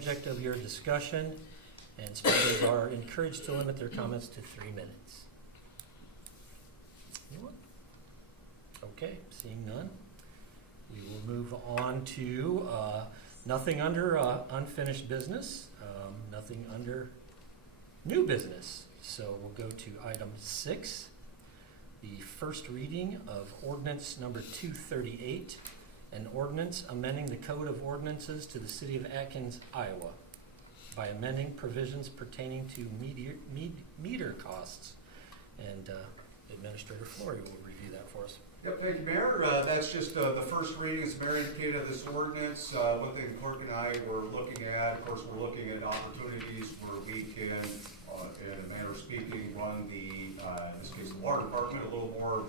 Subject of your discussion, and speakers are encouraged to limit their comments to 3 minutes. Anyone? Okay, seeing none, we will move on to nothing under unfinished business, nothing under new business. So we'll go to item 6, the first reading of ordinance number 238, an ordinance amending the Code of Ordinances to the City of Atkins, Iowa, by amending provisions pertaining to meter costs. And Administrator Flory will review that for us. Yep, thank you, Mayor. That's just the first reading, as Mayor indicated, of this ordinance. One thing the clerk and I were looking at, of course, we're looking at opportunities where we can, in a manner of speaking, run the, in this case, the water department a little more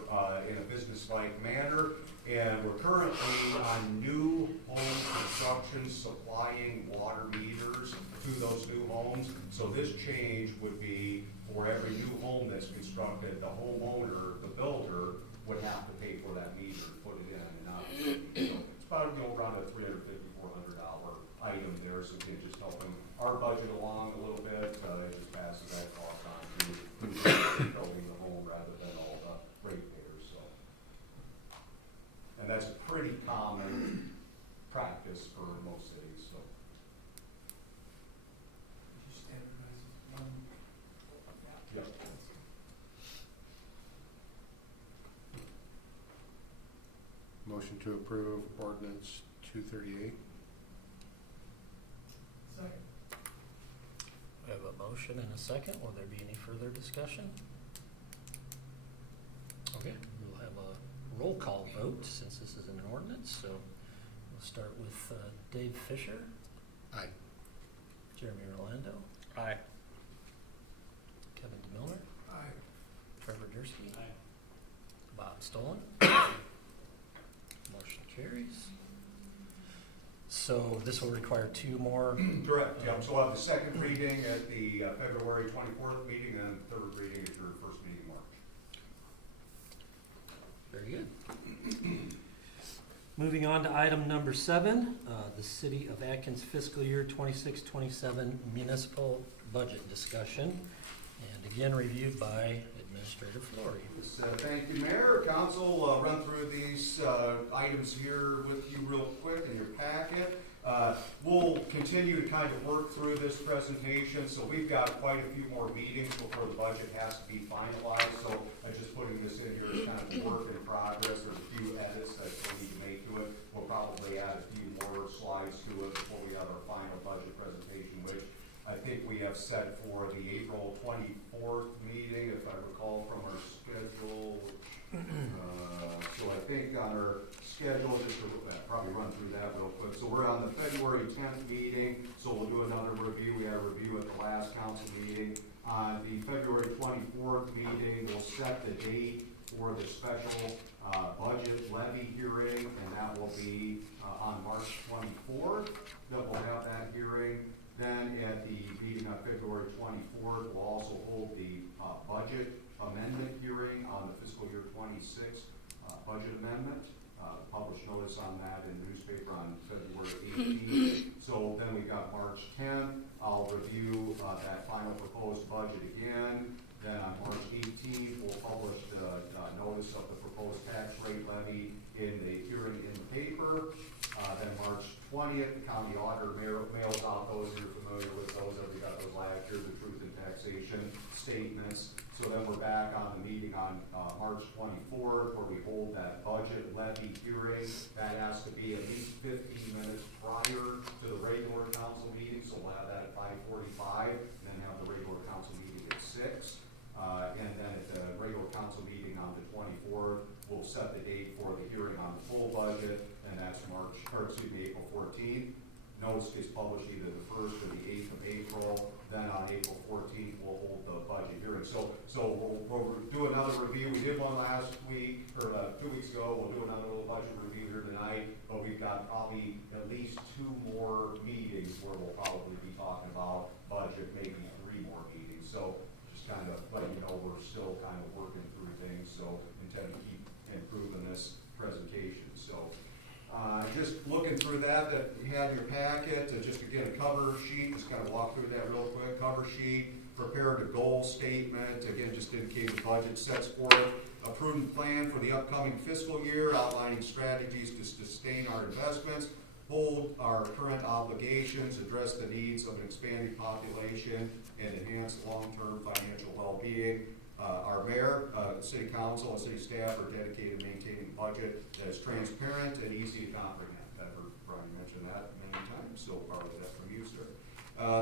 in a business-like manner. And we're currently on new home construction supplying water meters to those new homes. So this change would be for every new home that's constructed, the homeowner, the builder, would have to pay for that meter to put it in. And it's about, around a $350, $400 item there. So again, just helping our budget along a little bit. It just passes that cost on to building the home rather than all the ratepayers. So, and that's a pretty common practice for most cities. So. Yep. Motion to approve ordinance 238. Second. We have a motion and a second. Will there be any further discussion? Okay, we'll have a roll call vote since this is an ordinance. So we'll start with Dave Fisher. Aye. Jeremy Rolando. Aye. Kevin DeMiller. Aye. Trevor Dursky. Aye. Bob Stolen. Motion carries. So this will require 2 more. Correct. Yep. So we'll have the second reading at the February 24th meeting, and third reading at your first meeting in March. Very good. Moving on to item number 7, the City of Atkins fiscal year 26-27 municipal budget discussion, and again reviewed by Administrator Flory. Yes, thank you, Mayor. Council, run through these items here with you real quick in your packet. We'll continue to kind of work through this presentation, so we've got quite a few more meetings before the budget has to be finalized. So I'm just putting this in here as kind of a work in progress. There's a few edits that we need to make to it. We'll probably add a few more slides to it before we have our final budget presentation, which I think we have set for the April 24th meeting, if I recall from our schedule. So I think on our schedule, just to probably run through that real quick. So we're on the February 10th meeting, so we'll do another review. We had a review at the last council meeting. On the February 24th meeting, we'll set the date for the special budget levy hearing, and that will be on March 24th that we'll have that hearing. Then at the meeting on February 24th, we'll also hold the budget amendment hearing on the fiscal year 26 budget amendment. Published notice on that in the newspaper on February 18th. So then we got March 10th. I'll review that final proposed budget again. Then on March 18th, we'll publish the notice of the proposed tax rate levy in the hearing in the paper. Then March 20th, the county auditor mails out those. You're familiar with those. We got those last year, the truth in taxation statements. So then we're back on the meeting on March 24th, where we hold that budget levy hearing. That has to be at least 15 minutes prior to the regular council meeting. So we'll have that at 5:45, and then have the regular council meeting at 6. And then at the regular council meeting on the 24th, we'll set the date for the hearing on the full budget, and that's April 14th. Notice gets published either the 1st or the 8th of April. Then on April 14th, we'll hold the budget hearing. So we'll do another review. We did one last week, or 2 weeks ago. We'll do another little budget review here tonight, but we've got probably at least 2 more meetings where we'll probably be talking about budget, maybe 3 more meetings. So just kind of letting you know we're still kind of working through things. So intend to keep improving this presentation. So Just looking through that you had in your packet, just again, a cover sheet, just kind of walk through that real quick. Cover sheet, prepared a goal statement, again, just indicating the budget sets forth a prudent plan for the upcoming fiscal year, outlining strategies to sustain our investments, hold our current obligations, address the needs of an expanding population, and enhance long-term financial well-being. Our mayor, city council, and city staff are dedicated to maintaining a budget that is transparent and easy to comprehend. I've heard Brian mention that many times, so probably that from you, sir.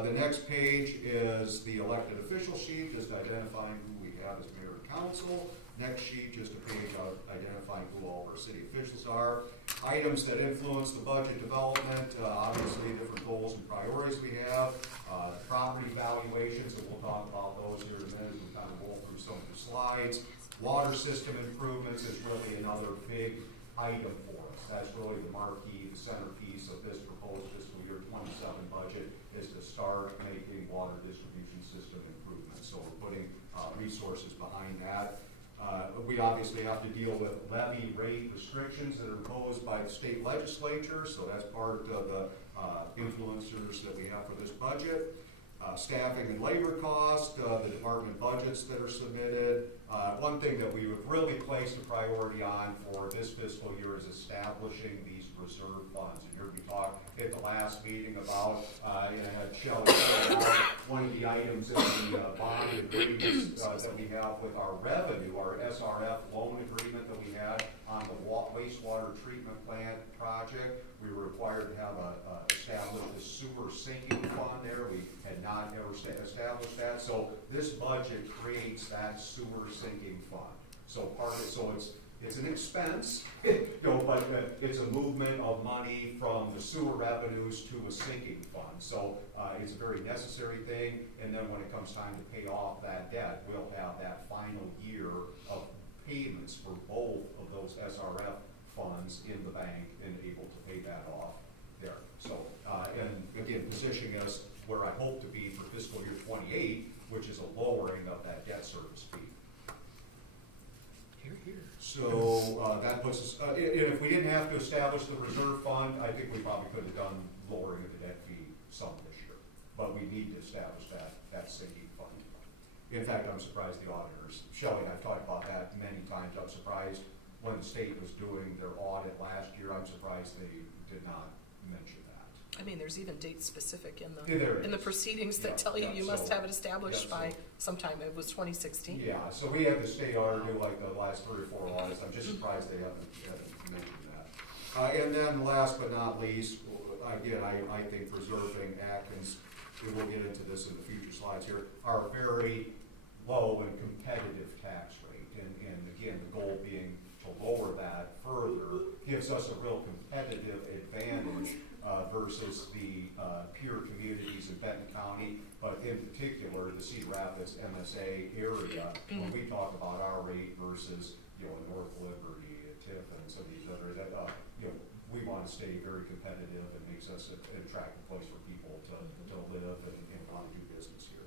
The next page is the elected official sheet, just identifying who we have as mayor and council. Next sheet, just a page of identifying who all of our city officials are. Items that influence the budget development, obviously different goals and priorities we have. Property valuations, and we'll talk about those here in a minute as we kind of roll through some of the slides. Water system improvements is really another big item for us. That's really the marquee, the centerpiece of this proposed fiscal year 27 budget is to start making water distribution system improvements. So we're putting resources behind that. We obviously have to deal with levy rate restrictions that are imposed by the state legislature, so that's part of the influencers that we have for this budget. Staffing and labor cost, the department budgets that are submitted. One thing that we have really placed a priority on for this fiscal year is establishing these reserve funds. And here we talked at the last meeting about, and I had Shelley say one of the items in the bond agreements that we have with our revenue, our SRF loan agreement that we had on the wastewater treatment plant project. We were required to have established a sewer sinking fund there. We had not ever established that. So this budget creates that sewer sinking fund. So part of it, so it's an expense, but it's a movement of money from the sewer revenues to a sinking fund. So it's a very necessary thing. And then when it comes time to pay off that debt, we'll have that final year of payments for both of those SRF funds in the bank and able to pay that off there. So, and again, positioning us where I hope to be for fiscal year 28, which is a lowering of that debt service fee. Here, here. So that puts us, and if we didn't have to establish the reserve fund, I think we probably could have done lowering of the debt fee some this year. But we need to establish that sinking fund. In fact, I'm surprised the auditors, Shelley and I've talked about that many times, I'm surprised when the state was doing their audit last year, I'm surprised they did not mention that. I mean, there's even date specific in There the is. proceedings that Yeah, tell you yeah, you must so- have it established yeah, by so- sometime, it was 2016. Yeah, so we had the state auditor do like the last 3 or 4 audits, I'm just surprised they haven't mentioned that. And then last but not least, again, I think preserving Atkins, and we'll get into this in the future slides here, are very low and competitive tax rate. And again, the goal being to lower that further gives us a real competitive advantage versus the peer communities in Benton County, but in particular the Cedar Rapids MSA area. When we talk about our rate versus North Liberty, Tiffin, some of these other that we want to stay very competitive and makes us an attractive place for people to live and want to do business here.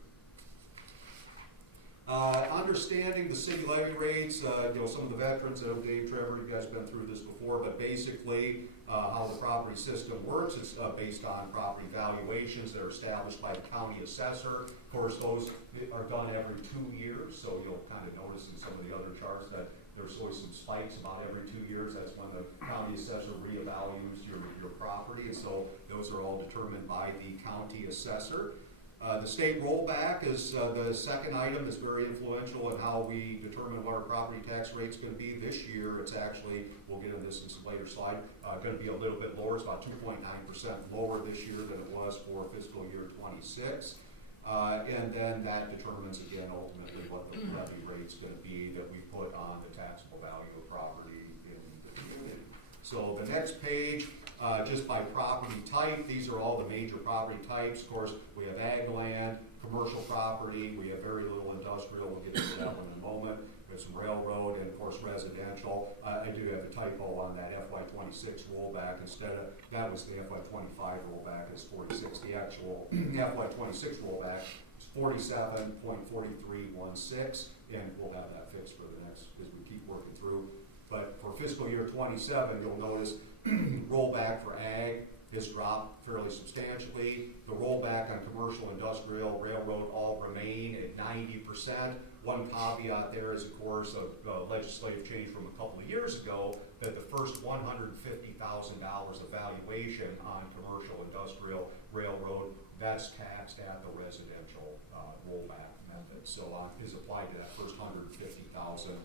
Understanding the city levy rates, some of the veterans, Dave, Trevor, you guys have been through this before, but basically how the property system works is based on property valuations that are established by the county assessor. Of course, those are done every 2 years, so you'll kind of notice in some of the other charts that there's always some spikes about every 2 years. That's when the county assessor reevaluates your property, and so those are all determined by the county assessor. The state rollback is the second item that's very influential in how we determine what our property tax rate's going to be. This year, it's actually, we'll get into this in some later slide, going to be a little bit lower. It's about 2.9% lower this year than it was for fiscal year 26. And then that determines, again, ultimately what the levy rate's going to be that we put on the taxable value of property in the community. So the next page, just by property type, these are all the major property types. Of course, we have ag land, commercial property, we have very little industrial, we'll get into that one in a moment. We have some railroad and of course residential. I do have a typo on that FY26 rollback. Instead of, that was the FY25 rollback, it's 46. The actual FY26 rollback is 47.4316, and we'll have that fixed for the next, as we keep working through. But for fiscal year 27, you'll notice rollback for ag has dropped fairly substantially. The rollback on commercial, industrial, railroad all remain at 90%. One caveat there is, of course, a legislative change from a couple of years ago that the first $150,000 of valuation on commercial, industrial, railroad, that's taxed at the residential rollback method. So is applied to that first $150,000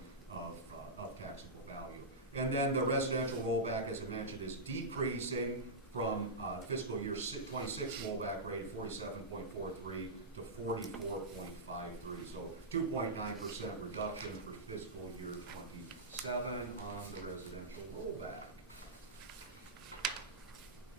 of taxable value. And then the residential rollback, as I mentioned, is decreasing from fiscal year 26 rollback rate 47.43 to 44.53. So 2.9% reduction for fiscal year 27 on the residential rollback.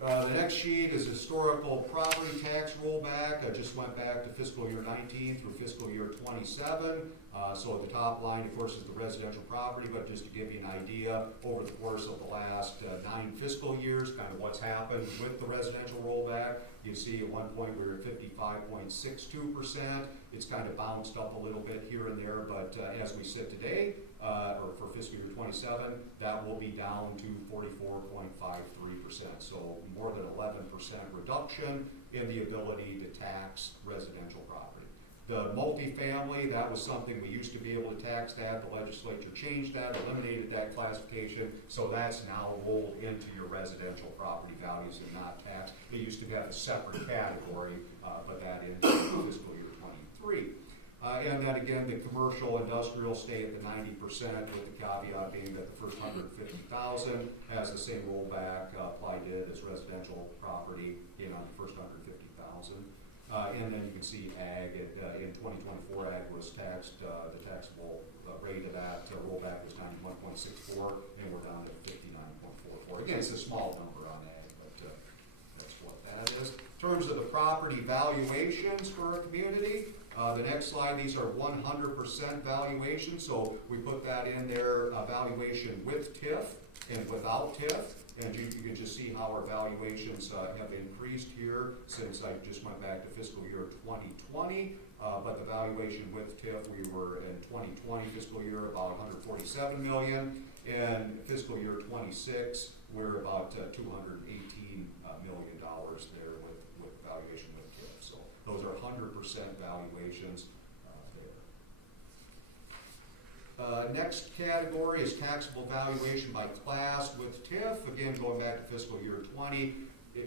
The next sheet is historical property tax rollback. I just went back to fiscal year 19 through fiscal year 27. So at the top line, of course, is the residential property, but just to give you an idea, over the course of the last 9 fiscal years, kind of what's happened with the residential rollback. You see at one point we were at 55.62%. It's kind of bounced up a little bit here and there, but as we sit today, or for fiscal year 27, that will be down to 44.53%. So more than 11% reduction in the ability to tax residential property. The multifamily, that was something we used to be able to tax that. The legislature changed that, eliminated that classification, so that's now rolled into your residential property values and not taxed. It used to have a separate category, but that ends in fiscal year 23. And then again, the commercial industrial stay at the 90%, with the caveat being that the first 150,000 has the same rollback applied to it as residential property, on the first 150,000. And then you can see ag in 2024, ag was taxed, the taxable rate of that rollback was 91.64, and we're down to 59.44. Again, it's a small number on ag, but that's what that is. In terms of the property valuations for a community, the next slide, these are 100% valuation, so we put that in there, valuation with TIF and without TIF. And you can just see how our valuations have increased here since I just went back to fiscal year 2020. But the valuation with TIF, we were in 2020 fiscal year about $147 million. And fiscal year 26, we're about $218 million there with valuation with TIF. So those are 100% valuations. Next category is taxable valuation by class with TIF. Again, going back to fiscal year 20.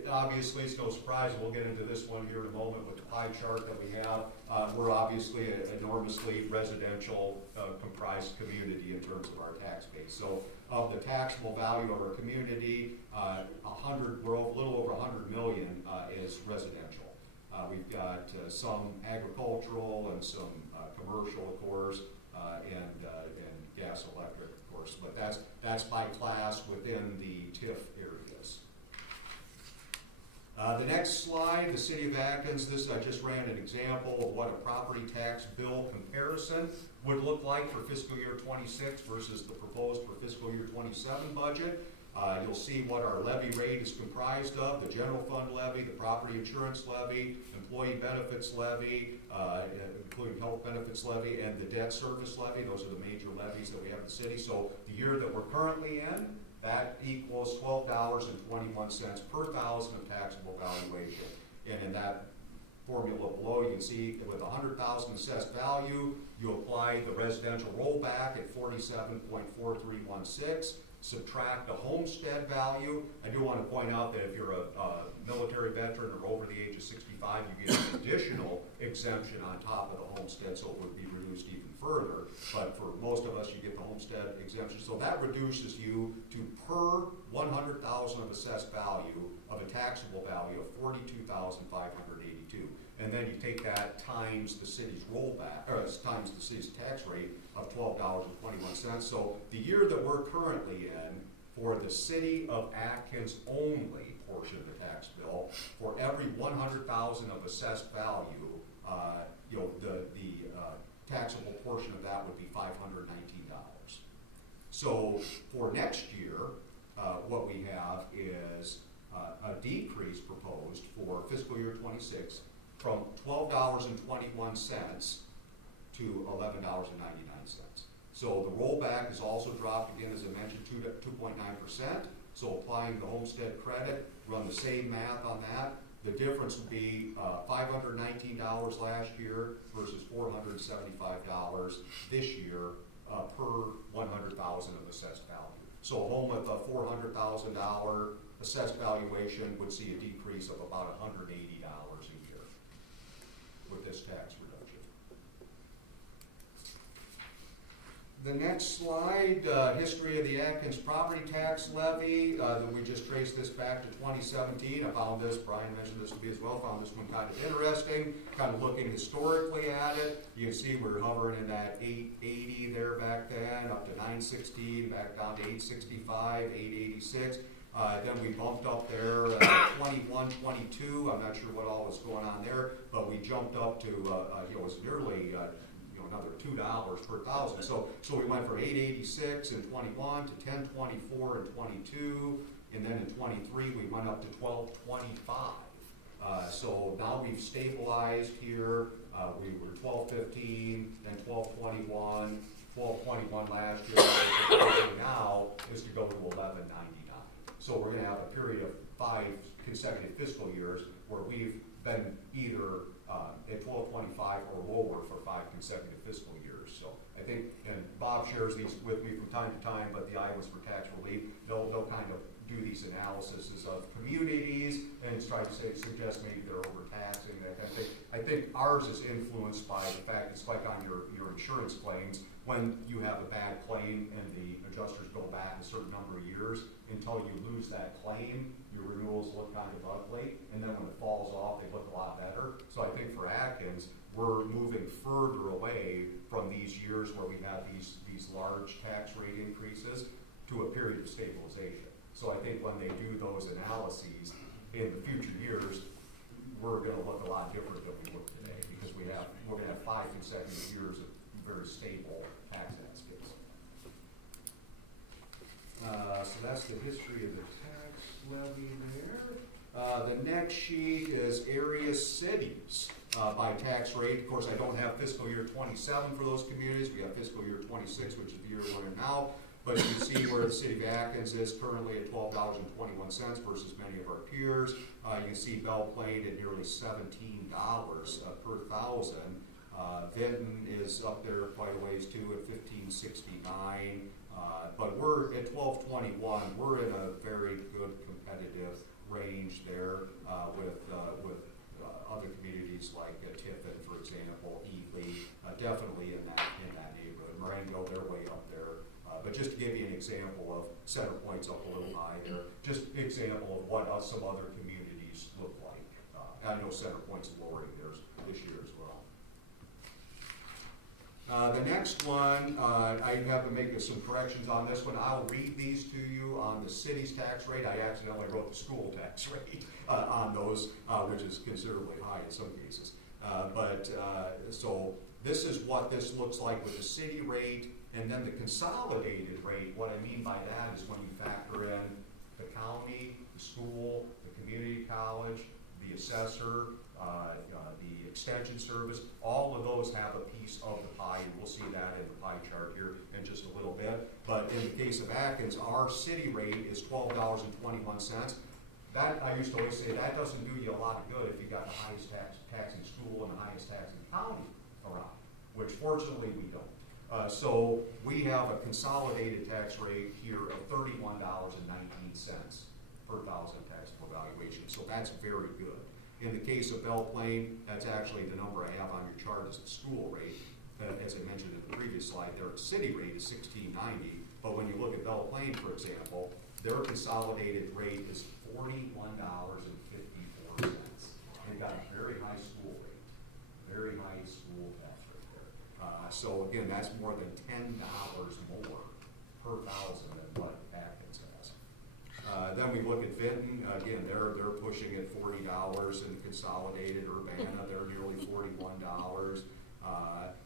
Obviously, it's no surprise, we'll get into this one here in a moment with the pie chart that we have. We're obviously an enormously residential comprised community in terms of our tax base. So of the taxable value of our community, we're a little over 100 million is residential. We've got some agricultural and some commercial, of course, and gas, electric, of course, but that's by class within the TIF areas. The next slide, the City of Athens, this I just ran an example of what a property tax bill comparison would look like for fiscal year 26 versus the proposed for fiscal year 27 budget. You'll see what our levy rate is comprised of: the general fund levy, the property insurance levy, employee benefits levy, including health benefits levy, and the debt service levy. Those are the major levies that we have in the city. So the year that we're currently in, that equals $12.21 per thousand of taxable valuation. And in that formula below, you can see with 100,000 assessed value, you apply the residential rollback at 47.4316. Subtract the homestead value. I do want to point out that if you're a military veteran or over the age of 65, you get an additional exemption on top of the homestead, so it would be reduced even further. But for most of us, you get the homestead exemption. So that reduces you to per 100,000 of assessed value of a taxable value of $42,582. And then you take that times the city's rollback, or times the city's tax rate of $12.21. So the year that we're currently in, for the City of Athens only portion of the tax bill, for every 100,000 of assessed value, the taxable portion of that would be $519. So for next year, what we have is a decrease proposed for fiscal year 26 from $12.21 to $11.99. So the rollback is also dropped again, as I mentioned, 2.9%. So applying the homestead credit, run the same math on that. The difference would be $519 last year versus $475 this year per 100,000 of assessed value. So a home with a $400,000 assessed valuation would see a decrease of about $180 a year with this tax reduction. The next slide, history of the Atkins property tax levy. That we just traced this back to 2017. I found this, Brian mentioned this to me as well, found this one kind of interesting, kind of looking historically at it. You can see we're hovering in that 880 there back then, up to 916, back down to 865, 886. Then we bumped up there 21, 22. I'm not sure what all was going on there, but we jumped up to, it was nearly another $2 per thousand. So we went from 886 in 21 to 1024 in 22, and then in 23 we went up to 1225. So now we've stabilized here. We were 1215, then 1221, 1221 last year. The proposal now is to go to 1199. So we're going to have a period of 5 consecutive fiscal years where we've been either at 1225 or lower for 5 consecutive fiscal years. So I think, and Bob shares these with me from time to time, but the Iowas for Tax Relief, they'll kind of do these analyses of communities and try to suggest maybe they're overtaxing, that kind of thing. I think ours is influenced by the fact it's like on your insurance claims. When you have a bad claim and the adjusters go back a certain number of years, until you lose that claim, your renewals look kind of ugly, and then when it falls off, they look a lot better. So I think for Atkins, we're moving further away from these years where we have these large tax rate increases to a period of stabilization. So I think when they do those analyses in the future years, we're going to look a lot different than we look today, because we're going to have 5 consecutive years of very stable tax landscapes. So that's the history of the tax levy there. The next sheet is area cities by tax rate. Of course, I don't have fiscal year 27 for those communities. We have fiscal year 26, which is the year we're in now. But you can see where the city of Atkins is currently at $12.21 versus many of our peers. You can see Belle Plaine at nearly $17 per thousand. Vinton is up there quite a ways too at $15.69. But we're at $12.21. We're in a very good competitive range there with other communities like Tiffin, for example, Ely, definitely in that neighborhood. Marengo, they're way up there. But just to give you an example of Center Point's up a little higher, just an example of what some other communities look like. I know Center Point's lowering theirs this year as well. The next one, I have to make some corrections on this one. I'll read these to you on the city's tax rate. I accidentally wrote the school tax rate on those, which is considerably high in some cases. So this is what this looks like with the city rate, and then the consolidated rate. What I mean by that is when you factor in the county, the school, the community college, the assessor, the extension service, all of those have a piece of the pie, and we'll see that in the pie chart here in just a little bit. But in the case of Atkins, our city rate is $12.21. That, I used to always say, that doesn't do you a lot of good if you got the highest taxing school and the highest taxing county around, which fortunately we don't. So we have a consolidated tax rate here of $31.19 per thousand taxable valuation. So that's very good. In the case of Belle Plaine, that's actually the number I have on your chart as the school rate. As I mentioned in the previous slide, their city rate is $16.90. But when you look at Belle Plaine, for example, their consolidated rate is $41.54. They've got a very high school rate, very high school tax rate there. So again, that's more than $10 more per thousand than what Atkins has. Then we look at Vinton. Again, they're pushing at $40 in consolidated. Urbana, they're nearly $41.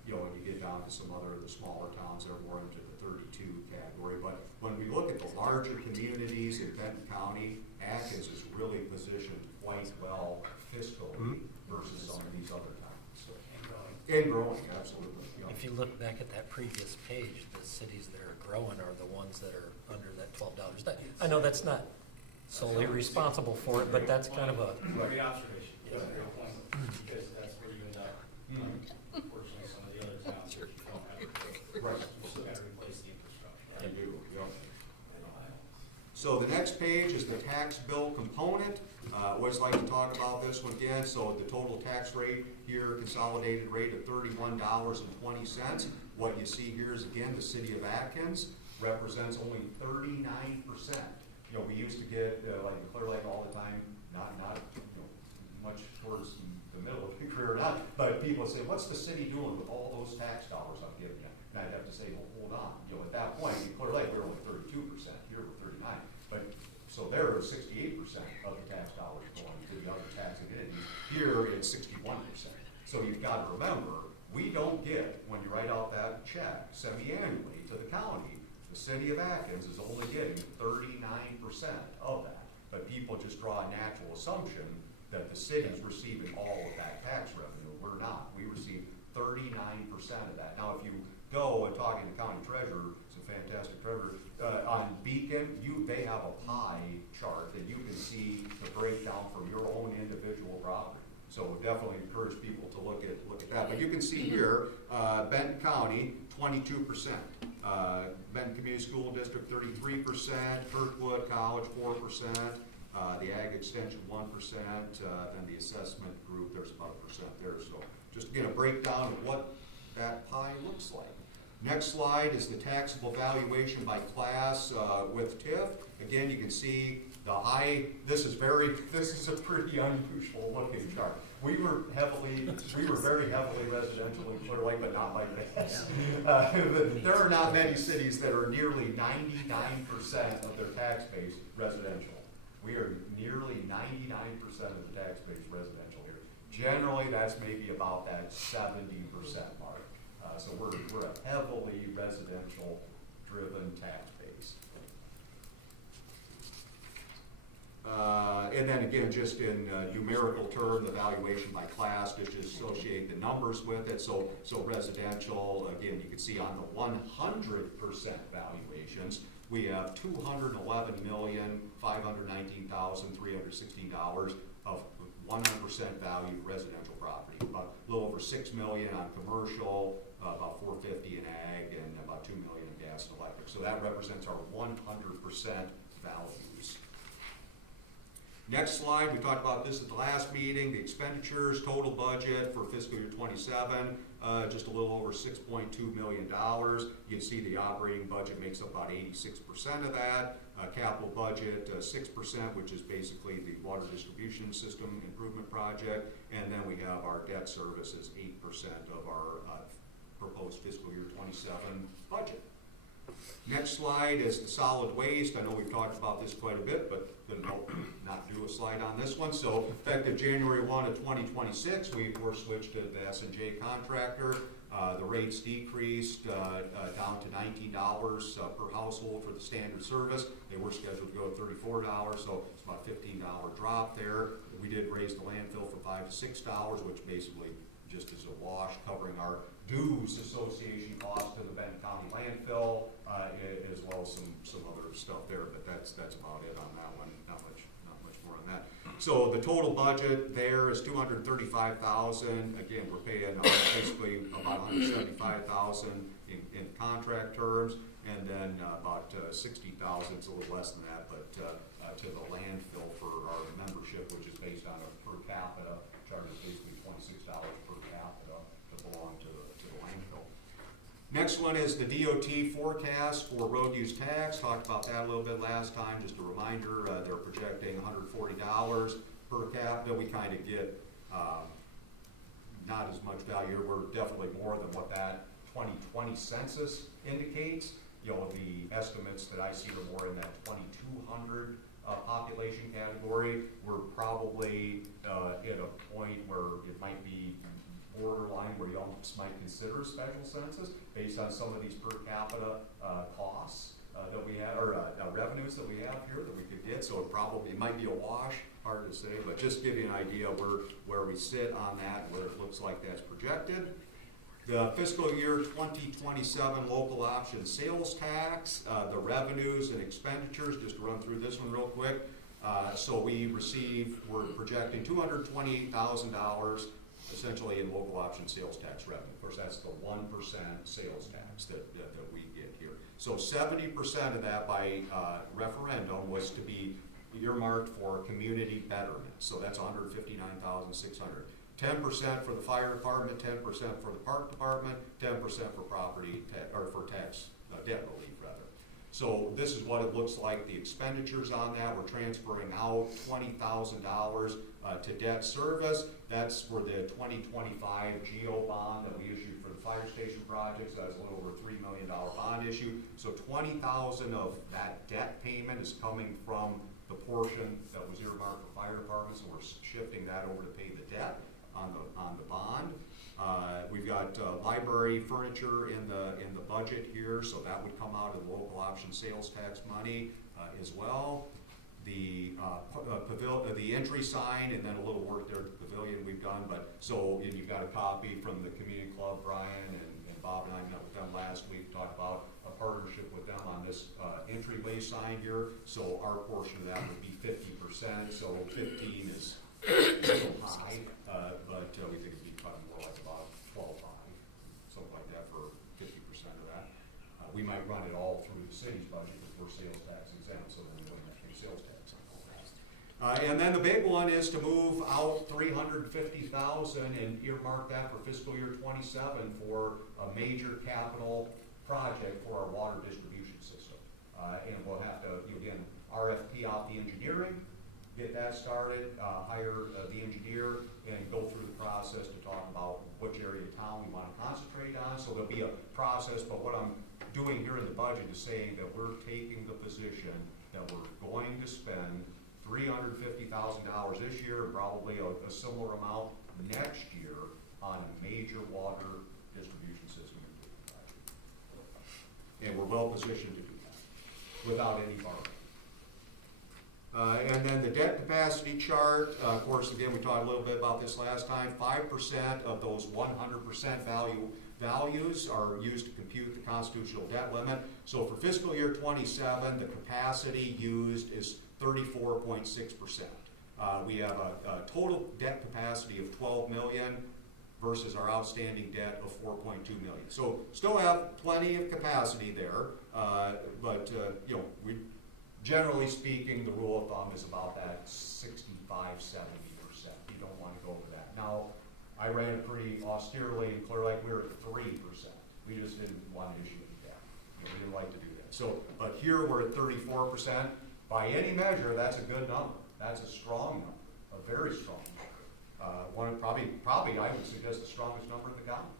When you get down to some other of the smaller towns, they're more into the 32 category. But when we look at the larger communities in Benton County, Atkins is really positioned quite well fiscally versus some of these other towns. So, and growing, absolutely. Yeah. If you look back at that previous page, the cities that are growing are the ones that are under that $12. I know that's not solely responsible for it, but that's kind of a, Great observation, that's a great point, because that's where you end up. Unfortunately, some of the other towns, if you don't have it, Right. you still gotta replace the infrastructure. I do, yep. So the next page is the tax bill component. Always like to talk about this one again. So the total tax rate here, consolidated rate of $31.20. What you see here is again, the city of Atkins represents only 39%. You know, we used to get like in Clear Lake all the time, not you know, much towards the middle of the career, not, but people say, what's the city doing with all those tax dollars I'm giving you? And I'd have to say, well, hold on. You know, at that point in Clear Lake, we were only 32%. Here we're 39. But so there are 68% of the tax dollars going to the other taxing entities. Here it's 61%. So you've got to remember, we don't get, when you write out that check semi-annually to the county, the city of Atkins is only getting 39% of that. But people just draw a natural assumption that the city's receiving all of that tax revenue. We're not. We receive 39% of that. Now, if you go and talk to the county treasurer, it's a fantastic treasurer, on Beacon, they have a pie chart that you can see the breakdown from your own individual property. So definitely encourage people to look at that. But you can see here, Benton County, 22%. Benton Community School District, 33%. Kirkwood College, 4%. The Ag Extension, 1%. Then the assessment group, there's about 1% there. So just to get a breakdown of what that pie looks like. Next slide is the taxable valuation by class with TIF. Again, you can see the high. This is a pretty unusual looking chart. We were very heavily residential in Clear Lake, but not like this. There are not many cities that are nearly 99% of their tax base residential. We are nearly 99% of the tax base residential here. Generally, that's maybe about that 70% mark. So we're a heavily residential driven tax base. And then again, just in numerical term, the valuation by class, just associate the numbers with it. So residential, again, you can see on the 100% valuations, we have $211,519,316 of 100% valued residential property. About a little over $6 million on commercial, about $450 in ag, and about $2 million in gas and electric. So that represents our 100% values. Next slide, we talked about this at the last meeting, the expenditures, total budget for fiscal year 27, just a little over $6.2 million. You can see the operating budget makes up about 86% of that. Capital budget, 6%, which is basically the water distribution system improvement project. And then we have our debt service as 8% of our proposed fiscal year 27 budget. Next slide is the solid waste. I know we've talked about this quite a bit, but not do a slide on this one. So effective January 1 of 2026, we're switched to the S&J contractor. The rates decreased down to $19 per household for the standard service. They were scheduled to go to $34, so it's about a $15 drop there. We did raise the landfill from $5 to $6, which basically just is a wash, covering our dues association costs to the Benton County landfill, as well as some other stuff there. But that's about it on that one. Not much more on that. So the total budget there is $235,000. Again, we're paying basically about $175,000 in contract terms, and then about $60,000. It's a little less than that, but to the landfill for our membership, which is based on a per capita charge, is basically $26 per capita to belong to the landfill. Next one is the DOT forecast for road use tax. Talked about that a little bit last time. Just a reminder, they're projecting $140 per capita. We kind of get not as much value. We're definitely more than what that 2020 census indicates. You know, the estimates that I see are more in that 2,200 population category. We're probably at a point where it might be borderline where you almost might consider a special census based on some of these per capita costs that we have, or revenues that we have here that we could get. So it might be a wash, hard to say, but just give you an idea where we sit on that, where it looks like that's projected. The fiscal year 2027 local option sales tax, the revenues and expenditures, just to run through this one real quick. So we're projecting $228,000 essentially in local option sales tax revenue. Of course, that's the 1% sales tax that we get here. So 70% of that by referendum was to be earmarked for community betterment. So that's $159,600. 10% for the fire department, 10% for the park department, 10% for property tax, or for tax debt relief rather. So this is what it looks like, the expenditures on that. We're transferring out $20,000 to debt service. That's for the 2025 GEO bond that we issued for the fire station projects. That's a little over $3 million bond issue. So $20,000 of that debt payment is coming from the portion that was earmarked for fire departments, and we're shifting that over to pay the debt on the bond. We've got library furniture in the budget here, so that would come out of the local option sales tax money as well. The the entry sign, and then a little work there at the pavilion we've done. But so and you've got a copy from the community club. Brian and Bob and I met with them last week, talked about a partnership with them on this entryway sign here. So our portion of that would be 50%. So 15 is a little high, but we think it'd be probably more like about 12.5, something like that for 50% of that. We might run it all through the city's budget because we're sales tax exempt, so then we wouldn't have to pay sales tax on all that. And then the big one is to move out $350,000 and earmark that for fiscal year 27 for a major capital project for our water distribution system. And we'll have to, again, RFP out the engineering, get that started, hire the engineer, and go through the process to talk about which area of town we want to concentrate on. So there'll be a process, but what I'm doing here in the budget is saying that we're taking the position that we're going to spend $350,000 this year, and probably a similar amount next year on a major water distribution system improvement project. And we're well positioned to do that without any borrowing. And then the debt capacity chart, of course, again, we talked a little bit about this last time. 5% of those 100% values are used to compute the constitutional debt limit. So for fiscal year 27, the capacity used is 34.6%. We have a total debt capacity of 12 million versus our outstanding debt of 4.2 million. So still have plenty of capacity there, but you know, we. Generally speaking, the rule of thumb is about that 65-70%. You don't want to go over that. Now, I ran it pretty austerely and Clear Lake, we were at 3%. We just didn't want to issue any debt. We didn't like to do that. So, but here we're at 34%. By any measure, that's a good number. That's a strong number, a very strong number. Probably I would suggest the strongest number in the county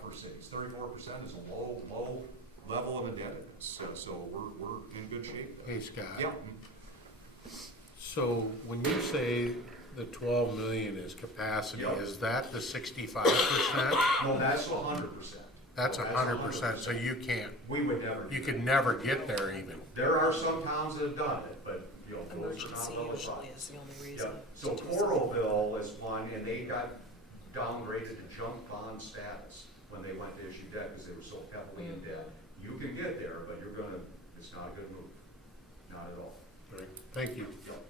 for cities. 34% is a low level of indebtedness, so we're in good shape there. Hey, Scott. Yeah. So when you say the 12 million is capacity, Yep. is that the 65%? No, that's 100%. That's No, 100%, so you can't, We would never. do you that. could never get there even. There are some towns that have done it, but those are Emergency not level usually projects. is the only Yeah, reason. so to do something. Coralville is one, and they got downgraded to junk bond status when they went to issue debt because they were so heavily in debt. You can get there, but it's not a good move, not at all. Right. Thank you. Yep.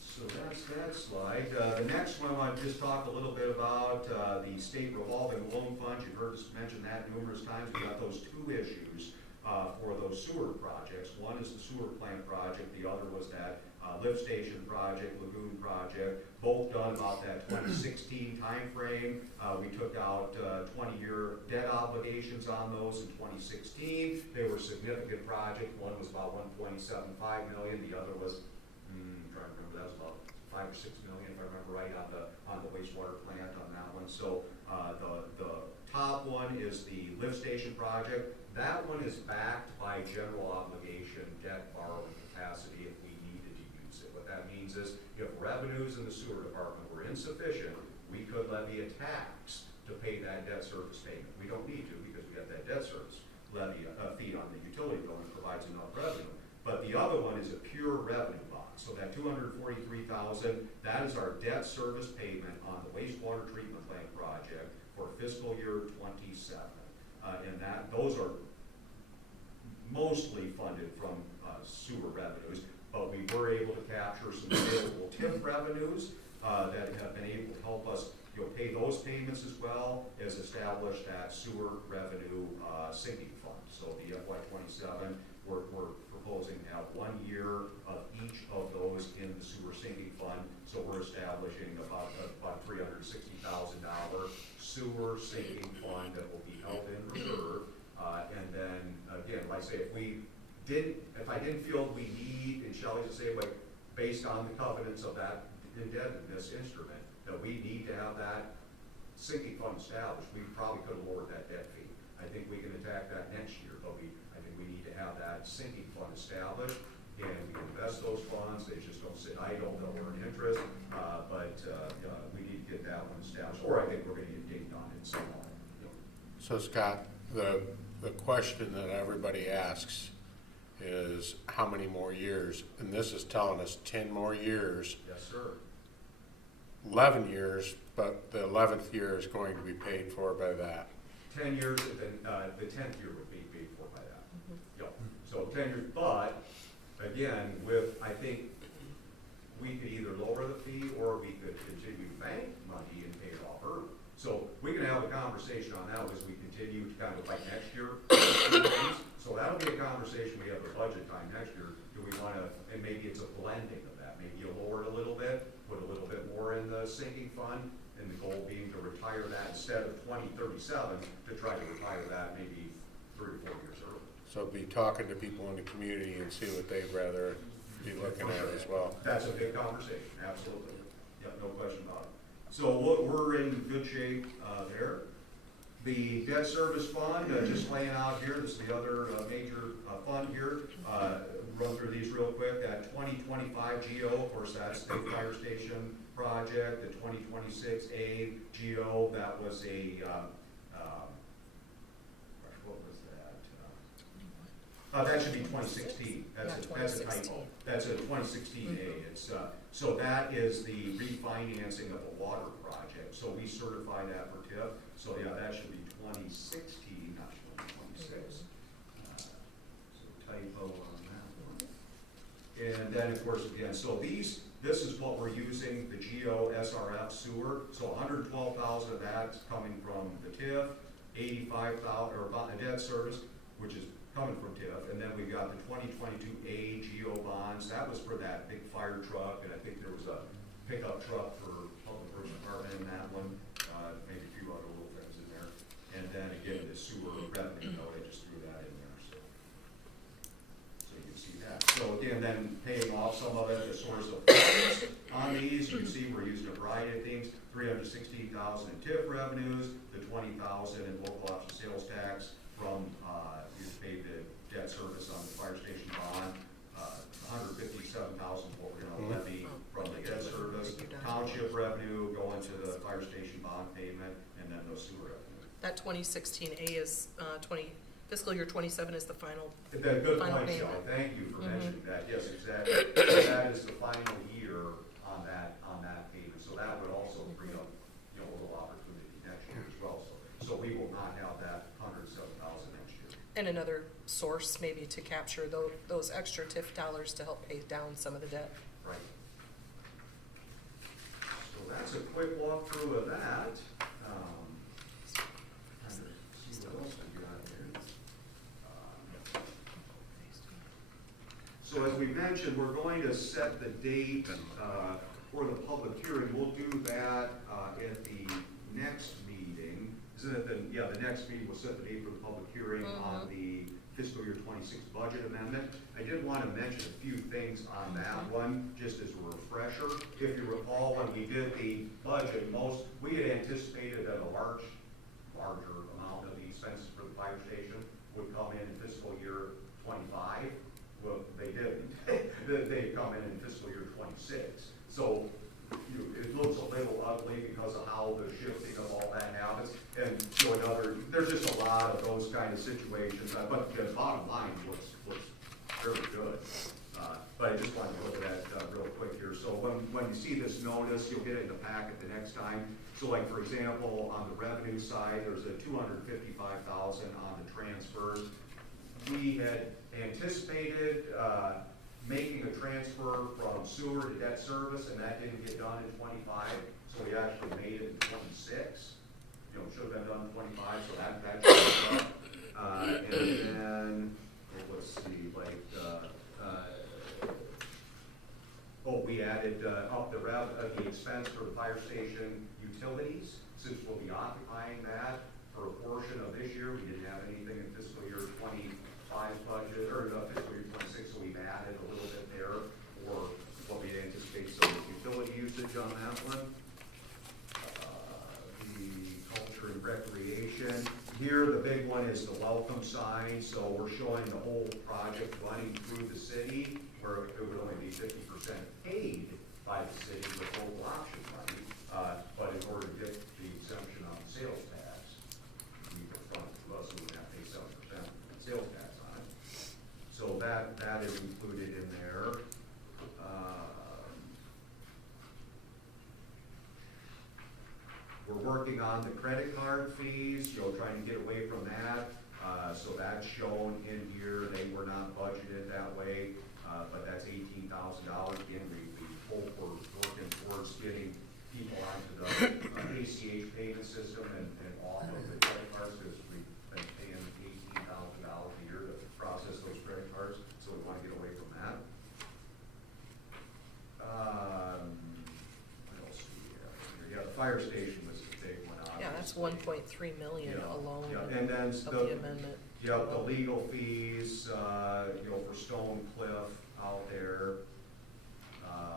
So that's that slide. The next one, I just talked a little bit about the state revolving loan fund. You've heard us mention that numerous times. We got those two issues for those sewer projects. One is the sewer plant project. The other was that lift station project, lagoon project, both done about that 2016 timeframe. We took out 20-year debt obligations on those in 2016. They were significant projects. One was about 1.75 million. The other was, I'm trying to remember, that was about 5 or 6 million, if I remember right, on the wastewater plant on that one. So the top one is the lift station project. That one is backed by general obligation debt borrowing capacity if we needed to use it. What that means is if revenues in the sewer department were insufficient, we could levy a tax to pay that debt service payment. We don't need to because we have that debt service levy fee on the utility bill and provides enough revenue. But the other one is a pure revenue bond. So that $243,000, that is our debt service payment on the wastewater treatment plant project for fiscal year 27. And those are mostly funded from sewer revenues, but we were able to capture some available TIF revenues that have been able to help us, pay those payments as well as establish that sewer revenue sinking fund. So the FY 27, we're proposing to have 1 year of each of those in the sewer sinking fund. So we're establishing about $360,000 sewer sinking fund that will be held in reserve. And then again, like I say, if I didn't feel we need, and Shelley to say, like, based on the covenants of that indebtedness instrument, that we need to have that sinking fund established, we probably could have lowered that debt fee. I think we can attack that next year, but I think we need to have that sinking fund established, and we can invest those funds. They just don't sit idle, they'll earn interest, but we need to get that one established, or I think we're gonna get dinged on it somehow. So Scott, the question that everybody asks is how many more years? And this is telling us 10 more years, Yes, sir. 11 years, but the 11th year is going to be paid for by that. 10 years, and then the 10th year would be paid for by that. Yep. So 10 years, but again, I think we could either lower the fee or we could continue to bank money and pay it off early. So we can have a conversation on that as we continue to kind of like next year. So that'll be a conversation we have at budget time next year. Do we want to, and maybe it's a blending of that. Maybe you lower it a little bit, put a little bit more in the sinking fund, and the goal being to retire that instead of 2037, to try to retire that maybe 3 or 4 years early. So be talking to people in the community and see what they'd rather be looking at as well. That's a big conversation, absolutely. Yep, no question about it. So we're in good shape there. The debt service fund, just laying out here, this is the other major fund here. Run through these real quick. That 2025 GO, of course, that's the fire station project. The 2026 GO, that was what was that? That should be 2016. That's a typo. That's a 2016 It's so that is the refinancing of the water project. So we certify that for TIF. So yeah, that should be 2016, not 2026. So typo on that one. And then of course again, so this is what we're using, the GO SRF sewer. So 112,000 of that's coming from the TIF, 85,000 or about the debt service, which is coming from TIF, and then we got the 2022 GO bonds. That was for that big fire truck, and I think there was a pickup truck for public works department in that one, maybe a few other little things in there. And then again, the sewer revenue note, I just threw that in there, so you can see that. So again, then paying off some of it, the source of funds on these, you can see we're using a variety of things. 316,000 in TIF revenues, the 20,000 in local option sales tax from you pay the debt service on the fire station bond, 157,000 what we're going to levy from the debt service, township revenue going to the fire station bond payment, and then those sewer revenue. That 2016A is, fiscal year 27 is the final. Good Final point, payment. Shelley. Thank you for mentioning that. Yes, exactly. So that is the final year on that payment. So that would also bring up, a little opportunity next year as well. So we will not have that 107,000 next year. And another source maybe to capture those extra TIF dollars to help pay down some of the debt. Right. So that's a quick walkthrough of that. Trying to see what else we got here. So as we mentioned, we're going to set the date for the public hearing. We'll do that at the next meeting. Isn't it the next meeting will set the date for the public hearing on the fiscal year 26 budget amendment. I did want to mention a few things on that one, just as a refresher. If you recall, when we did the budget, we had anticipated that a larger amount of the expenses for the fire station would come in fiscal year 25. Well, they didn't. They come in fiscal year 26. So it looks a little ugly because of how the shifting of all that happens. And there's just a lot of those kind of situations. But the bottom line looks very good. But I just wanted to look at that real quick here. So when you see this notice, you'll get it in the packet the next time. So like, for example, on the revenue side, there's a $255,000 on the transfers. We had anticipated making a transfer from sewer to debt service, and that didn't get done in 25, so we actually made it in 26. You know, should have been done in 25, so that shows up. And then, let's see, like, we added up the expense for the fire station utilities, since we'll be occupying that for a portion of this year. We didn't have anything in fiscal year 25 budget, or fiscal year 26, so we've added a little bit there for what we anticipate some utility usage on that one. The culture and recreation. Here, the big one is the welcome sign, so we're showing the whole project running through the city, where it would only be 50% paid by the city with local option money, but in order to get the exemption on the sales tax, we can front to us, we would have to pay 7% sales tax on it. So that is included in there. We're working on the credit card fees, trying to get away from that. So that's shown in here. They were not budgeted that way, but that's $18,000. Again, we hope we're working towards getting people onto the ACH payment system and off of the credit cards, because we've been paying $18,000 a year to process those credit cards, so we want to get away from that. What else do we have here? Yeah, the fire station was the big one, obviously. Yeah, that's 1.3 million alone Yeah, and then of the amendment. Yeah, the legal fees, for Stone Cliff out there,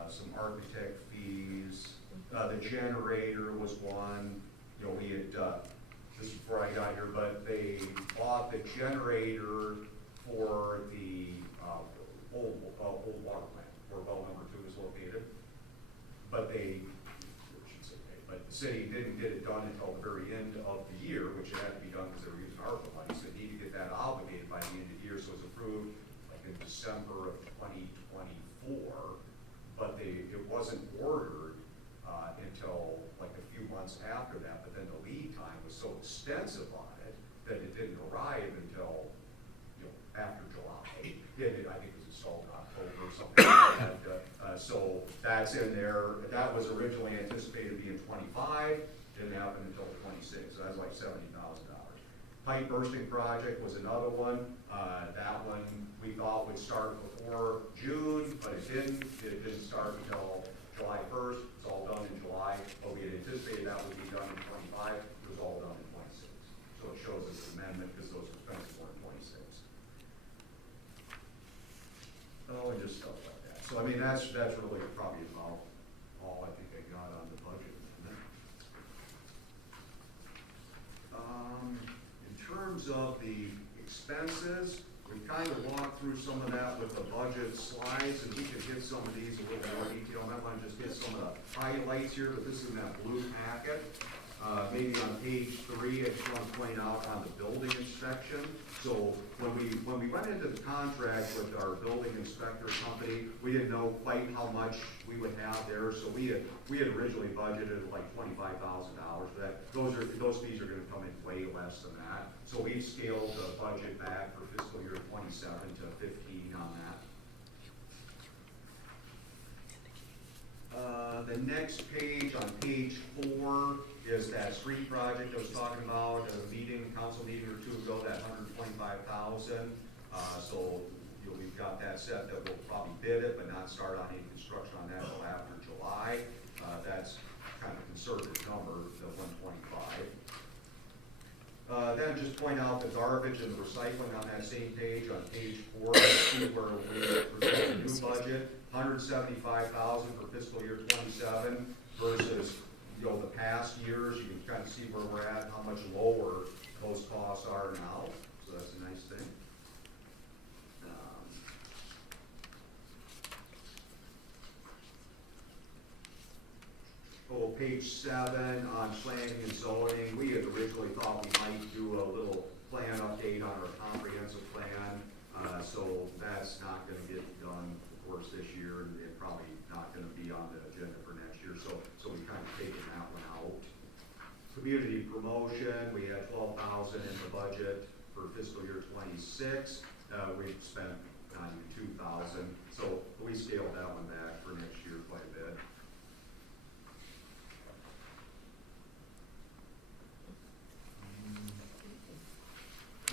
some architect fees, the generator was one, we had, this is before I got here, but they bought the generator for the, old water plant, where well number 2 is located. But but the city didn't get it done until the very end of the year, which it had to be done because they were using ARPA money, so they need to get that obligated by the end of the year, so it was approved like in December of 2024, but it wasn't ordered until like a few months after that, but then the lead time was so extensive on it that it didn't arrive until, after July. I think it was installed in October or something like that. So that's in there. That was originally anticipated to be in 25, didn't happen until 26, so that's like $70,000. Pipe bursting project was another one. That one we thought would start before June, but it didn't. It didn't start until July 1st. It's all done in July, but we had anticipated that would be done in 25. It was all done in 26. So it shows this amendment because those expenses were in 26. Oh, and just stuff like that. So I mean, that's really probably about all I think I got on the budget amendment. In terms of the expenses, we kind of walked through some of that with the budget slides, and we could hit some of these a little more detail. I might want to just hit some of the highlights here, but this is in that blue packet. Maybe on page 3, I just want to point out on the building inspection. So when we went into the contract with our building inspector company, we didn't know quite how much we would have there. So we had originally budgeted like $25,000 for that. Those fees are going to come in way less than that. So we scaled the budget back for fiscal year 27 to 15 on that. The next page, on page 4, is that street project I was talking about, a council meeting or 2 ago, that $125,000. So we've got that set that we'll probably bid it, but not start on any construction on that until after July. That's kind of a conservative number, the 125. Then just point out the garbage and the recycling on that same page, on page 4, see where we present a new budget, $175,000 for fiscal year 27 versus the past years. You can kind of see where we're at, how much lower those costs are now. So that's a nice thing. Page 7 on planning and zoning. We had originally thought we might do a little plan update on our comprehensive plan. So that's not going to get done course, this year, and it's probably not gonna be on the agenda for next year, so we kind of taken that one out. Community promotion, we had 12,000 in the budget for fiscal year 26. We've spent not even 2,000, so we scaled that one back for next year quite a bit.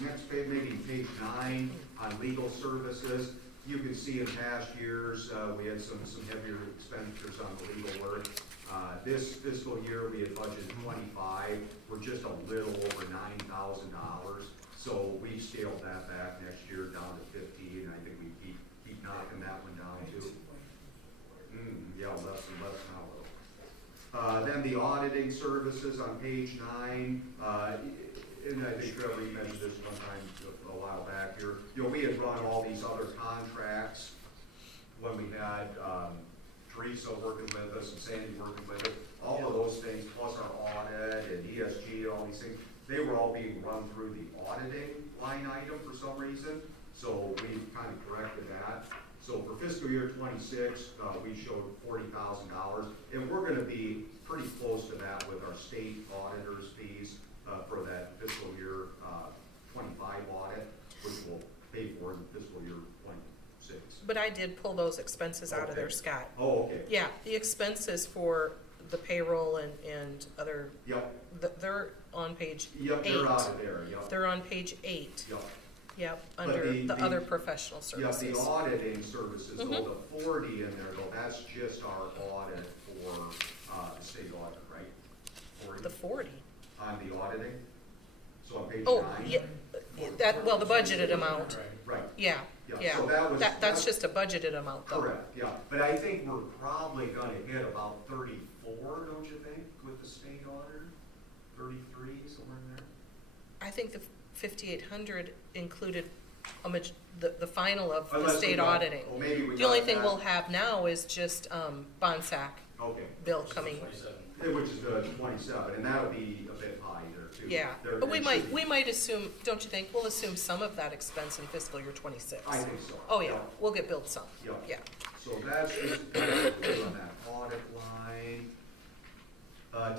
Next page, maybe page 9 on legal services. You can see in past years, we had some heavier expenditures on the legal work. This fiscal year, we had budgeted 25. We're just a little over $9,000. So we scaled that back next year down to 15. I think we keep knocking that one down too. Yeah, less and less now. Then the auditing services on page 9. And I think Trevor, you mentioned this one time a while back here. You know, we had run all these other contracts when we had Teresa working with us and Sandy working with us. All of those things, plus our audit and ESG and all these things, they were all being run through the auditing line item for some reason. So we kind of corrected that. So for fiscal year 26, we showed $40,000, and we're going to be pretty close to that with our state auditors' fees for that fiscal year 25 audit, which will pay for in fiscal year 26. But I did pull those expenses out of there, Okay. Scott. Oh, okay. Yeah, the expenses for the payroll and other, Yep. they're on page 8. Yep, they're out of there. Yep. They're on page 8. Yep. Yep, But under the- the the- other professional Yeah, services. the auditing services, Mhm. though, the 40 in there, though, that's just our audit for the state audit, right? 40 The 40. on the auditing? So on page Oh, 9? yeah, that, well, the budgeted amount, Right, yeah, yeah, yeah. so that was. That's just a budgeted amount, though. Correct, yeah, but I think we're probably gonna hit about 34, don't you think, with the state auditor? 33, somewhere in there? I think the 5,800 included the final of the Unless we state got- auditing. Oh, maybe we The only got thing that. we'll have now is just Bonsack Okay, bill coming. 27. which is the 27, and that'll be a bit high there too. Yeah, There- but we it might, should- we might assume, don't you think, we'll assume some of that expense in fiscal year 26. I think so. Oh, yeah, we'll get billed some, Yeah. yeah. So that's just on that audit line.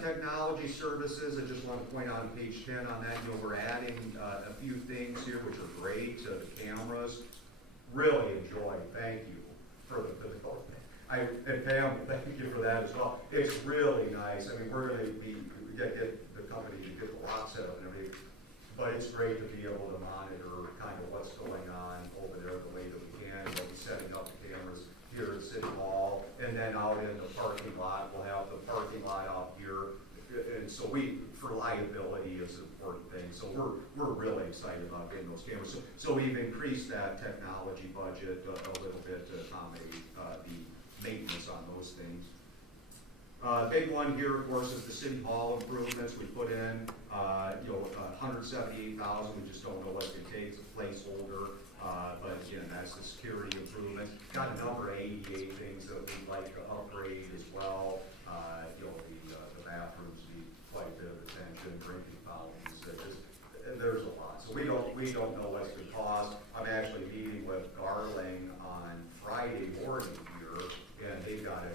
Technology services, I just want to point out on page 10 on that, you know, we're adding a few things here which are great, the cameras. Really enjoy, thank you for the and Pam, thank you for that as well. It's really nice. I mean, we're gonna be, we get the company to get the lot set up and everything, but it's great to be able to monitor kind of what's going on over there the way that we can. We'll be setting up the cameras here at City Hall, and then out in the parking lot, we'll have the parking lot out here. And so for liability is an important thing, so we're really excited about getting those cameras. So we've increased that technology budget a little bit to accommodate the maintenance on those things. Big one here, of course, is the City Hall improvements. We put in, $178,000. We just don't know what it takes, a placeholder. But again, that's the security improvement. Got a number of 88 things that we'd like to upgrade as well. The bathrooms need quite a bit of attention, drinking fountains. There's a lot. So we don't know what's going to cost. I'm actually meeting with Darling on Friday morning here, and they've got a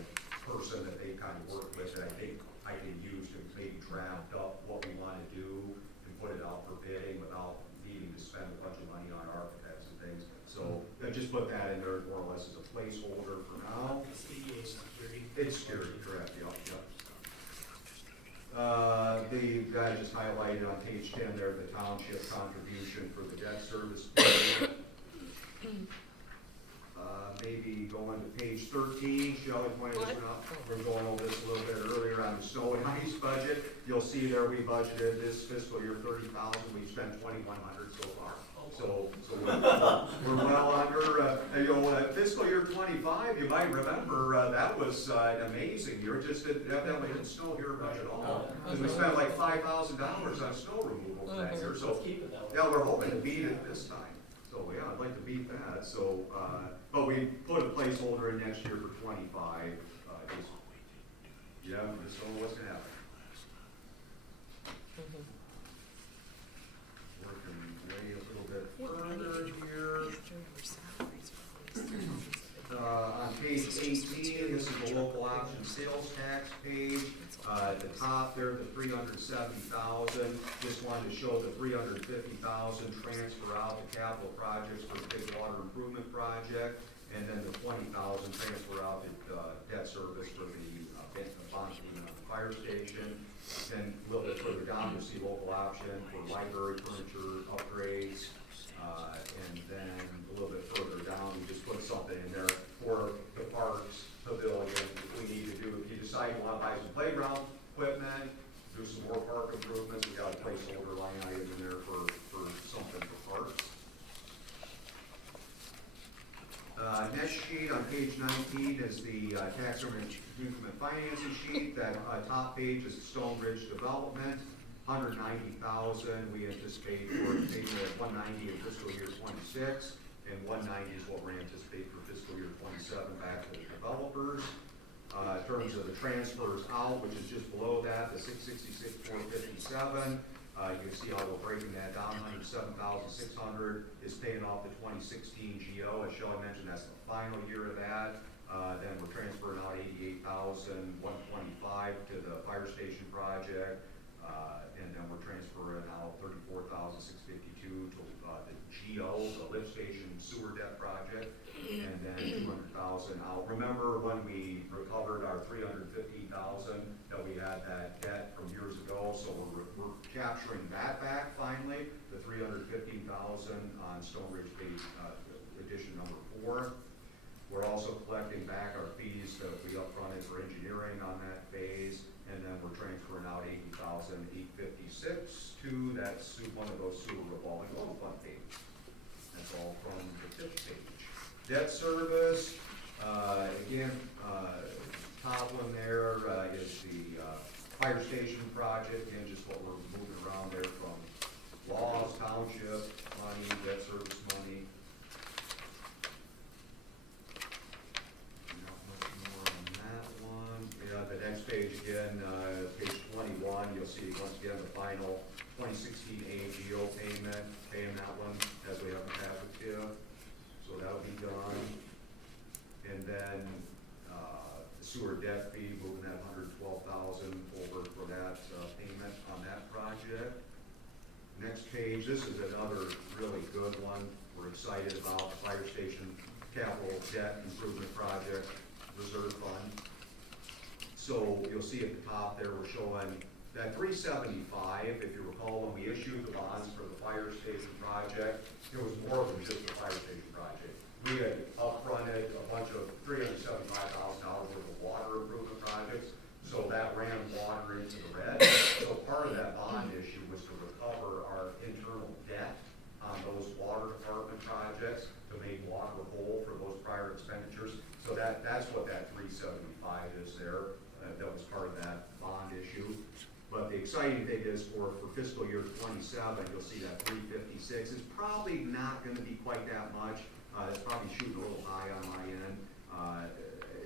person that they kind of work with that I think I can use to maybe draft up what we want to do and put it out for bidding without needing to spend a bunch of money on architects and things. So I just put that in there more or less as a placeholder for now. CDA security. It's security, correct, yep. The guy just highlighted on page 10 there, the township contribution for the debt service. Maybe going to page 13, Shelley pointed this one out. We're going over this a little bit earlier on the snow and ice budget. You'll see there we budgeted this fiscal year 30,000. We've spent 2,100 so far. So we're well under, fiscal year 25, you might remember, that was amazing. You just evidently didn't snow here much at all. And we spent like $5,000 on snow removal that year. So Let's keep it that way. yeah, we're hoping to beat it this time. So yeah, I'd like to beat that. So, but we put a placeholder in next year for 25. Just know what's gonna happen. Mhm. Working way a little bit What line did further you- here. you have to remember salaries for all these things. $370,000. Just wanted to show the $350,000 transfer out to capital projects for the big water improvement project, and then the $20,000 transfer out to debt service for the bond payment on the fire station. Then a little bit further down, you'll see local option for library furniture upgrades. And then a little bit further down, we just put something in there for the parks pavilion. If we need to do, if you decide you want to buy some playground equipment, do some more park improvements, we got a placeholder line item in there for something for parks. Next sheet on page 19 is the tax increment financing sheet. That top page is Stone Ridge Development, $190,000. We anticipate for a payment of $190 in fiscal year 26, and $190 is what we anticipate for fiscal year 27 back to the developers. In terms of the transfers out, which is just below that, the $666,457. You can see how we're breaking that down. $107,600 is paying off the 2016 GO. As Shelley mentioned, that's the final year of that. Then we're transferring out $88,125 to the fire station project. And then we're transferring out $34,652 to the GO, the lift station sewer debt project, and then $200,000 out. Remember when we recovered our $350,000 that we had that debt from years ago? So we're capturing that back finally, the $315,000 on Stone Ridge phase addition number 4. We're also collecting back our fees that we upfronted for engineering on that phase, and then we're transferring out $80,856 to that one of those sewer revolving loan fund payments. That's all from the 5th page. Debt service, again, top one there is the fire station project, and just what we're moving around there from laws, township money, debt service money. Not much more on that one. Yeah, the next page again, page 21, you'll see once again the final 2016 AGO payment, paying that one as we haven't had with you. So that'll be done. And then the sewer debt fee, moving that $112,000 over for that payment on that project. Next page, this is another really good one. We're excited about the fire station capital debt improvement project reserve fund. So you'll see at the top there, we're showing that $375, if you recall, when we issued the bonds for the fire station project, it was more than just the fire station project. We had upfronted a bunch of $375,000 worth of water improvement projects, so that ran water into the red. So part of that bond issue was to recover our internal debt on those water department projects to make water whole for those prior expenditures. So that's what that $375 is there. That was part of that bond issue. But the exciting thing is for fiscal year 27, you'll see that $356 is probably not going to be quite that much. It's probably shooting a little high on my end.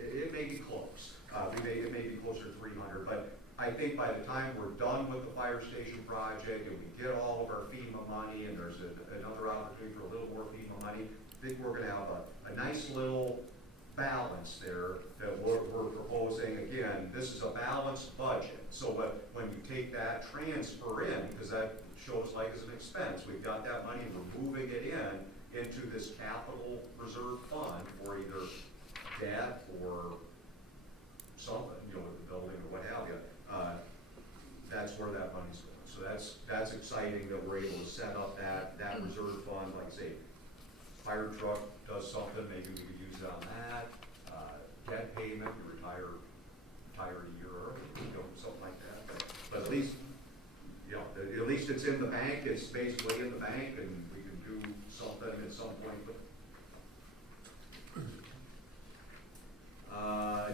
It may be close. It may be closer to 300, but I think by the time we're done with the fire station project and we get all of our FEMA money and there's another opportunity for a little more FEMA money, I think we're going to have a nice little balance there that we're proposing. Again, this is a balanced budget. So when you take that transfer in, because that shows like as an expense, we've got that money, we're moving it into this capital reserve fund for either debt or something, with the building or what have you. That's where that money's going. So that's exciting that we're able to set up that reserve fund. Like I say, fire truck does something, maybe we could use it on that. Debt payment, you retire a year early, something like that. But at least, at least it's in the bank. It's basically in the bank, and we can do something at some point.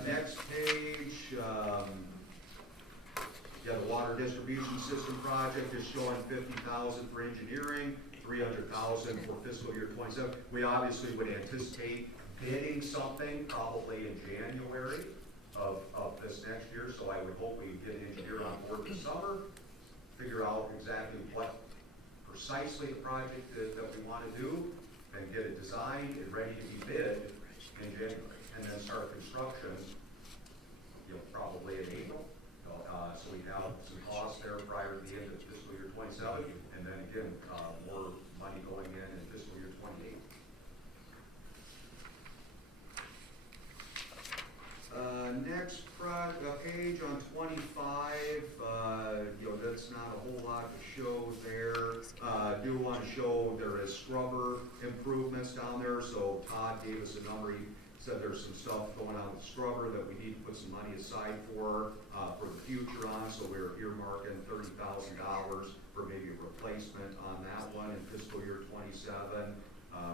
Next page, the water distribution system project is showing $50,000 for engineering, $300,000 for fiscal year 27. We obviously would anticipate bidding something probably in January of this next year. So I would hope we get an engineer on board this summer, figure out exactly what precisely the project that we want to do, and get it designed and ready to be bid in January, and then start construction, probably in April. So we have some costs there prior to the end of fiscal year '27, and then again, more money going in fiscal year '28. Next page on 25, that's not a whole lot to show there. Do want to show there is scrubber improvements down there, so Todd gave us a number. He said there's some stuff going on with scrubber that we need to put some money aside for the future on, so we're earmarking $30,000 for maybe a replacement on that one in fiscal year '27.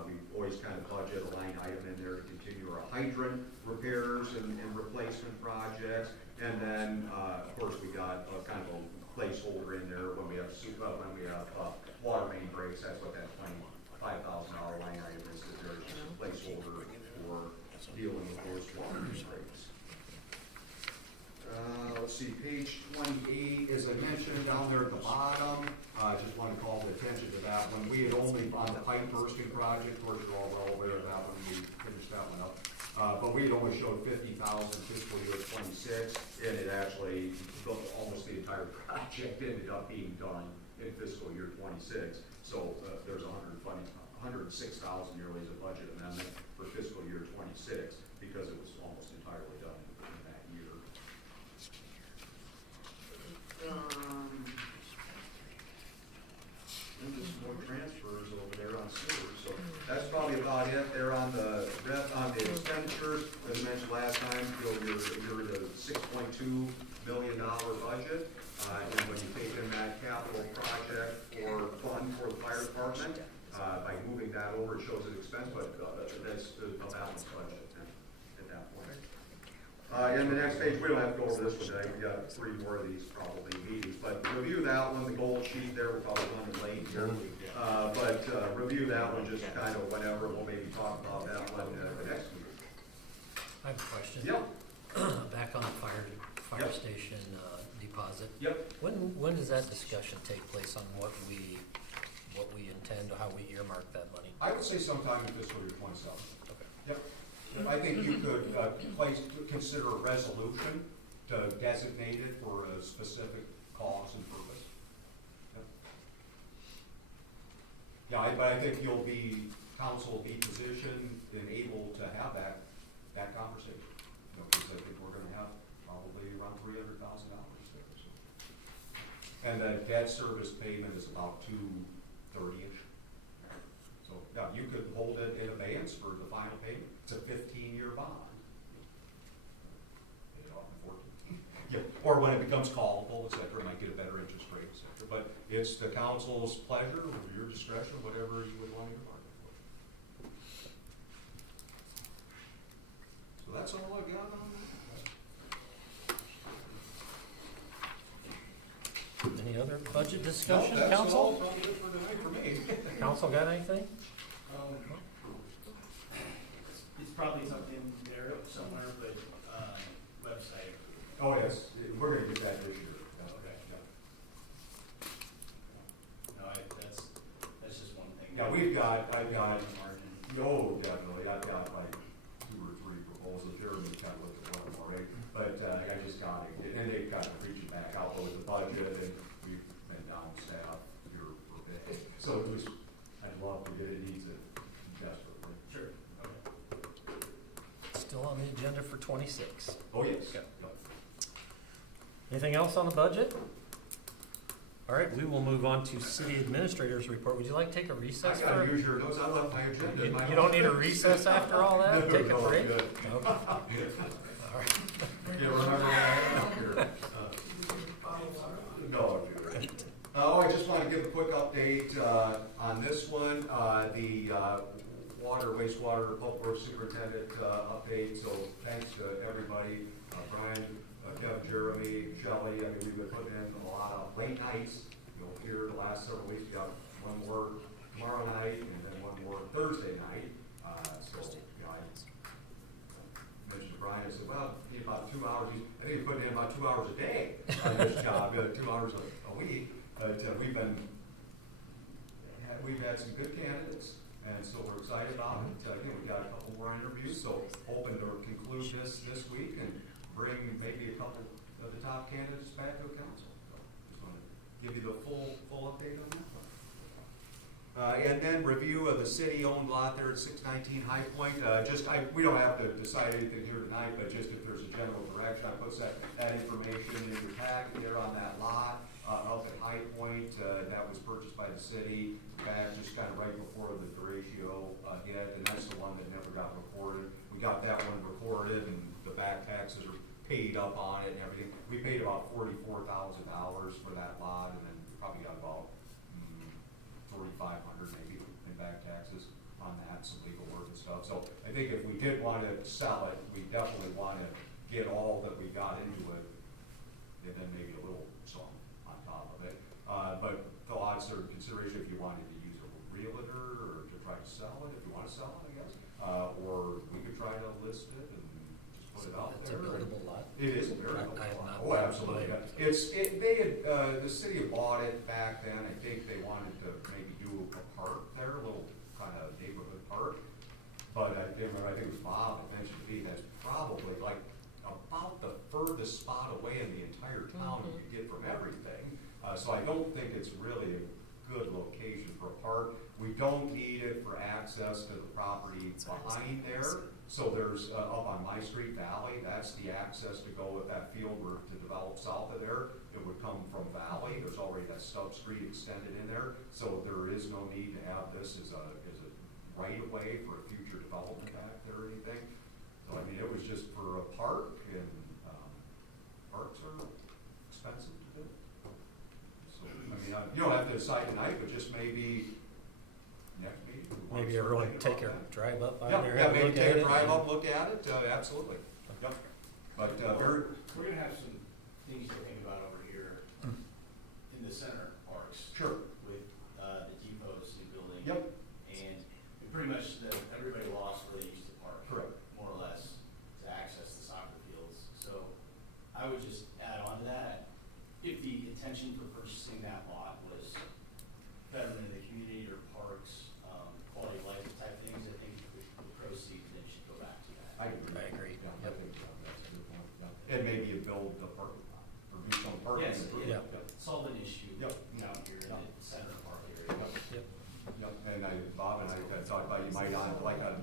We always kind of budget a line item in there to continue our hydrant repairs and replacement projects. And then, of course, we got kind of a placeholder in there when we have water main breaks. That's what that $25,000 line item is. That there's a placeholder for dealing with those water main breaks. Let's see, page 28, as I mentioned down there at the bottom, I just want to call the attention to that one. We had only, on the pipe bursting project, of course, you're all well aware of that one, we finished that one up. But we had only showed 50,000 fiscal year '26, and it actually, almost the entire project ended up being done in fiscal year '26. So there's $106,000 nearly as a budget amendment for fiscal year '26, because it was almost entirely done in that year. And just more transfers over there on sewers, so that's probably about it there on the expenditures. As I mentioned last time, you're at a $6.2 million budget, and when you take in that capital project or fund for the fire department, by moving that over, it shows an expense, but that's a balanced budget at that point. And the next page, we don't have to go over this one today. We got 3 more of these probably meetings, but review that one, the gold sheet there, we're probably running late here. But review that one just kind of whenever, we'll maybe talk about that one the next meeting. I have a question. Yep, Back on the fire Yep. station deposit. yep. When does that discussion take place on what we intend, or how we earmark that money? I would say sometime in fiscal year '27. Okay. Yep. I think you could consider a resolution to designate it for a specific cause and purpose. Yep. Yeah, but I think council will be positioned and able to have that conversation. Because I think we're gonna have probably around $300,000 there. So. And the debt service payment is about $230-ish. So, yeah, you could hold it in abeyance for the final payment. It's a 15-year bond. Pay it off in 14. Yeah, or when it becomes callable, et cetera, might get a better interest rate, et cetera. But it's the council's pleasure, or your discretion, whatever you would want to earmark it for. So that's all I got on that. Any other budget discussion, No, that's council? all probably good for tonight for me. Council got anything? It's probably something there somewhere, but, website. Oh, yes, we're gonna do that this year. Yeah. Okay. Yeah. No, that's just one thing. Yeah, I've got, Margin. oh, definitely, I've got like 2 or 3 proposals. Jeremy kind of looked at one of them already, but I just got it, and they've got to reach back out with the budget, and we've been down staff here for a bit. So it was, I'd love to get it, needs it desperately. Sure, okay. Still on the agenda for '26. Oh, yes. Okay. Yep. Anything else on the budget? All right, we will move on to city administrator's report. Would you like to take a I recess? gotta use your notes, I left my agenda. in my You don't need a office. recess after all that? No, Take a no, break? good. Okay. All right. You remember what I had up here? No, dude. I just want to give a quick update on this one, the water, wastewater, public works superintendent update. So thanks to everybody, Brian, Kevin, Jeremy, Shelley. I mean, we've been putting in a lot of late nights. Here the last several weeks, we got one more tomorrow night and then one more Thursday night. So, I mentioned to Brian, I said, well, need about 2 hours. I think he's putting in about 2 hours a day on this job, 2 hours a week. But we've had some good candidates, and so we're excited about it. We've got a couple more interviews, so hoping to conclude this week and bring maybe a couple the top candidates back to the council. So just want to give you the full update on that one. And then review of the city-owned lot there at 619 High Point. We don't have to decide anything here tonight, but just if there's a general direction, I put that information in your packet there on that lot up at High Point. That was purchased by the city back just kind of right before the derecho hit, and that's the one that never got recorded. We got that one recorded, and the back taxes are paid up on it and everything. We paid about $44,000 for that lot, and then probably got about $4,500 maybe in back taxes on that, some legal work and stuff. So I think if we did want to sell it, we definitely want to get all that we got into it, and then maybe a little some on top of it. But thoughts or consideration if you wanted to use a realtor or to try to sell it, if you want to sell it, I guess. Or we could try to list it and just put it out It's a there. buildable lot. It is a very good I have not Oh, absolutely. bought They had, the city had bought it back then. I think they wanted to maybe do a park there, a little kind of neighborhood park. But I can't remember, I think it was Bob that mentioned to me, that's probably like about the furthest spot away in the entire town you could get from everything. So I don't think it's really a good location for a park. We don't need it for access to the property behind there. So there's, up on My Street Valley, that's the access to go if that field were to develop south of there. It would come from Valley. There's already that stub street extended in there. So there is no need to have this as a right of way for a future development back there or anything. So I mean, it was just for a park, and parks are expensive to do. So, I mean, you don't have to decide tonight, but just maybe next meeting. we wanna Maybe start everyone thinking take about a that. drive up by Yeah, there. yeah, have a maybe look take at a it, drive and- up, look at it, absolutely. Yep. But, very, We're gonna have some things to think about over here in the center parks sure, with, the depot's new building. yep, And pretty much everybody lost where they used to park. correct. More or less, to access the soccer fields. So I would just add on to that, if the intention for purchasing that lot was betterment of the community or parks, quality of life type things, I think the proceeds then should go back to that. I agree. I agree. Yeah, I Yep. think that's a good point. Yeah. And maybe you build the parking lot, or do some parking. Yes, Yeah. solve an issue Yep. out here in Yep. the center park area. Yep. Yep, and Bob and I had talked about you might on, like on,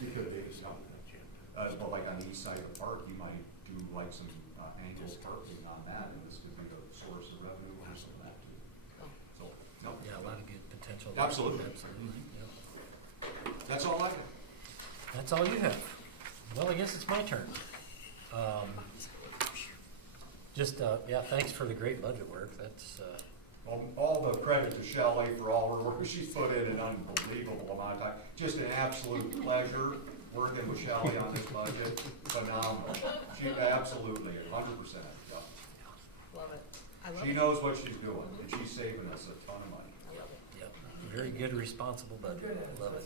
you could, well, like on the east side of the park, you might do like some angled parking on that, and this could be the source of revenue or something like that too. So, no. Yeah, a lot of good potential. there. Absolutely. Absolutely, yep. That's all I have. That's all you have. Well, I guess it's my turn. Yeah, thanks for the great budget work. That's, All the credit to Shelley for all her work. She's put in an unbelievable amount of time. Just an absolute pleasure working with Shelley on this budget. Phenomenal. She absolutely, 100%. Yeah. Love it. I love She it. knows what she's doing, and she's saving us a ton of money. I love it. yep, very good, responsible budget. Love it.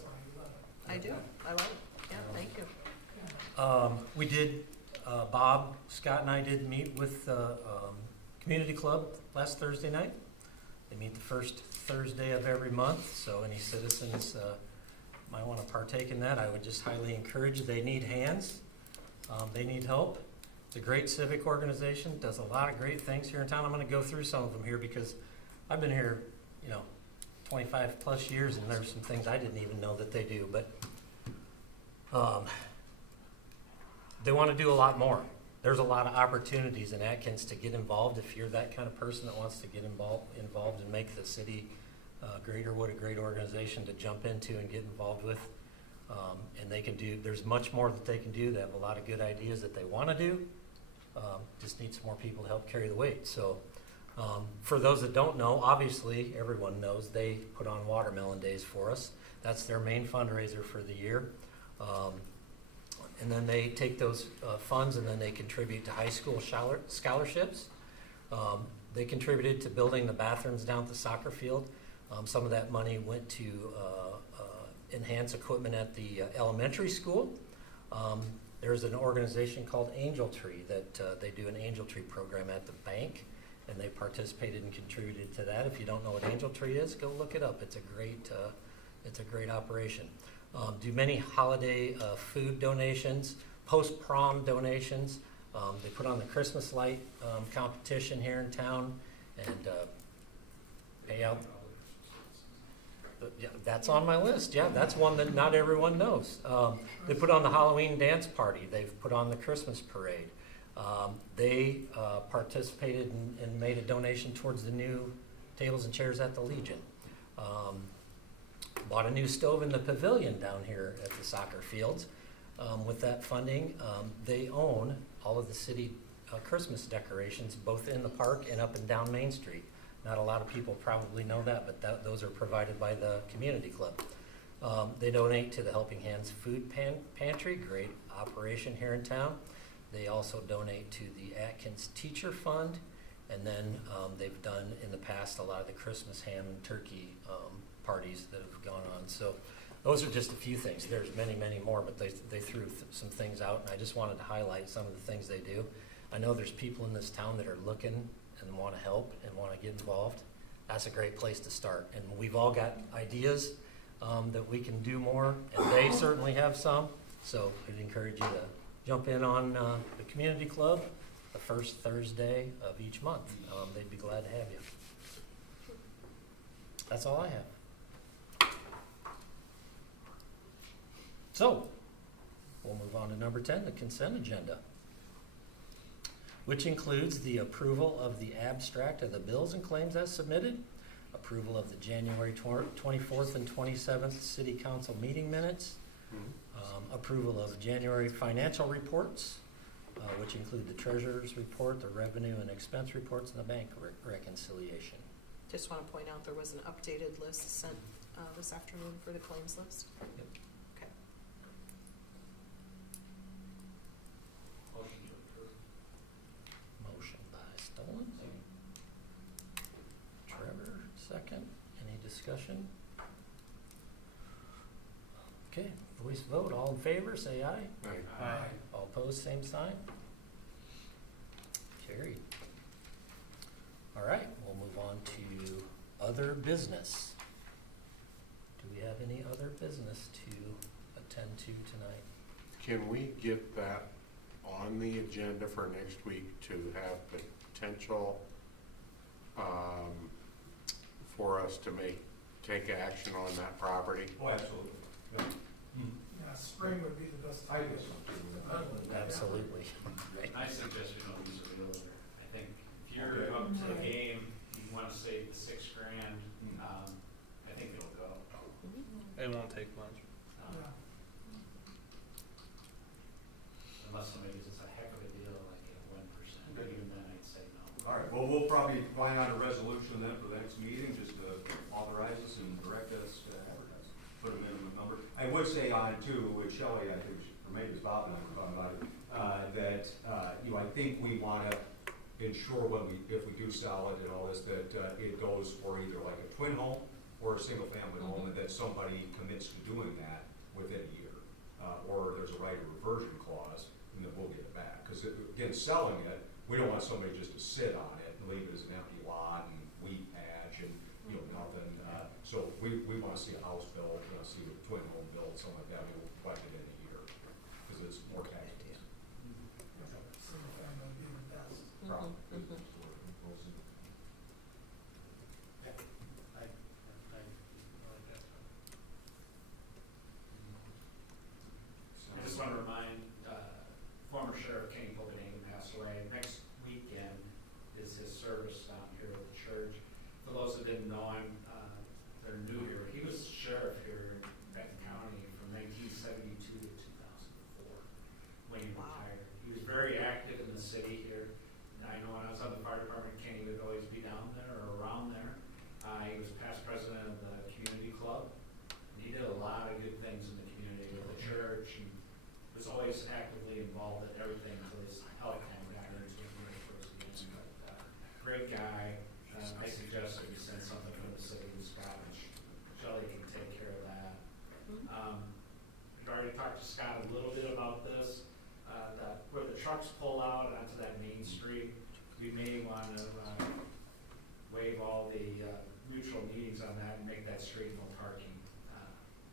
I do. I love it. Yeah, thank you. We did, Bob, Scott and I did meet with the community club last Thursday night. They meet the first Thursday of every month, so any citizens might want to partake in that. I would just highly encourage. They need hands. They need help. It's a great civic organization, does a lot of great things here in town. I'm going to go through some of them here because I've been here, 25 plus years, and there's some things I didn't even know that they do. But they want to do a lot more. There's a lot of opportunities in Atkins to get involved if you're that kind of person that wants to get involved and make the city greater. What a great organization to jump into and get involved with. And they can do, there's much more that they can do. They have a lot of good ideas that they want to do. Just need some more people to help carry the weight. So for those that don't know, obviously everyone knows they put on Watermelon Days for us. That's their main fundraiser for the year. And then they take those funds and then they contribute to high school scholarships. They contributed to building the bathrooms down at the soccer field. Some of that money went to enhance equipment at the elementary school. There's an organization called Angel Tree that they do an Angel Tree program at the bank, and they participated and contributed to that. If you don't know what Angel Tree is, go look it up. It's a great operation. Do many holiday food donations, post-prom donations. They put on the Christmas light competition here in town and pay out. Yeah, that's on my list. Yeah, that's one that not everyone knows. They put on the Halloween dance party. They've put on the Christmas parade. They participated and made a donation towards the new tables and chairs at the Legion. Bought a new stove in the pavilion down here at the soccer fields. With that funding, they own all of the city Christmas decorations, both in the park and up and down Main Street. Not a lot of people probably know that, but those are provided by the community club. They donate to the Helping Hands Food Pantry, great operation here in town. They also donate to the Atkins Teacher Fund, and then they've done in the past a lot of the Christmas ham and turkey parties that have gone on. So those are just a few things. There's many, many more, but they threw some things out, and I just wanted to highlight some of the things they do. I know there's people in this town that are looking and want to help and want to get involved. That's a great place to start. And we've all got ideas that we can do more, and they certainly have some. So I'd encourage you to jump in on the community club the first Thursday of each month. They'd be glad to have you. That's all I have. So, we'll move on to number 10, the consent agenda, which includes the approval of the abstract of the bills and claims as submitted, approval of the January 24th and 27th City Council meeting minutes, approval of January financial reports, which include the treasurer's report, the revenue and expense reports, and the bank reconciliation. Just want to point out there was an updated list sent this afternoon for the claims list. Yep. Okay. Motion to approve. Motion by Stolen. Trevor, second. Any discussion? Okay, voice vote. All in favor, say aye. Aye. All opposed, same sign. Carried. All right, we'll move on to other business. Do we have any other business to attend to tonight? Can we get that on the agenda for next week to have potential for us to take action on that property? Oh, absolutely. Yeah. Yeah, spring would be the best I time. guess so, too. Absolutely. I suggest we don't use a realtor. I think if you're up to the Right. game, you want to save the $6,000, I think it'll go. It won't take much. Yeah. Unless somebody gives us a heck of a deal, like at 1%, but even then I'd say no. All right, well, we'll probably find out a resolution then for the next meeting, just to authorize us and direct us to advertise, put a minimum number. I would say on too, with Shelley, I think, or maybe it's Bob and I were talking about it, that, I think we wanna ensure if we do sell it and all this, that, it goes for either like a twin home or a single family home, and that somebody commits to doing that within a year. Or there's a right of reversion clause, and then we'll get it back. Cause again, selling it, we don't want somebody just to sit on it and leave it as an empty lot and weed patch and, nothing. So we wanna see a house built, see a twin home built, something like that, we'll collect it in a year, cause it's more tax. Single family would be the best. Probably. I just want to remind, former Sheriff Kenny Copenhagen passed away. Next weekend is his service down here at the church. For those that didn't know him, they're new here. He was sheriff here in Benton County from 1972 to 2004, when he Wow. retired. He was very active in the city here. And I know when I was on the fire department, Kenny would always be down there or around there. He was past president of the community club. And he did a lot of good things in the community with the church, and was always actively involved in everything until his health kind of got into it towards the end. But great guy. I suggest that you send something from the city to Scott, and Shelley can take care of that. I've already talked to Scott a little bit about this, that where the trucks pull out onto that main street, we may want to waive all the mutual meetings on that and make that street no parking,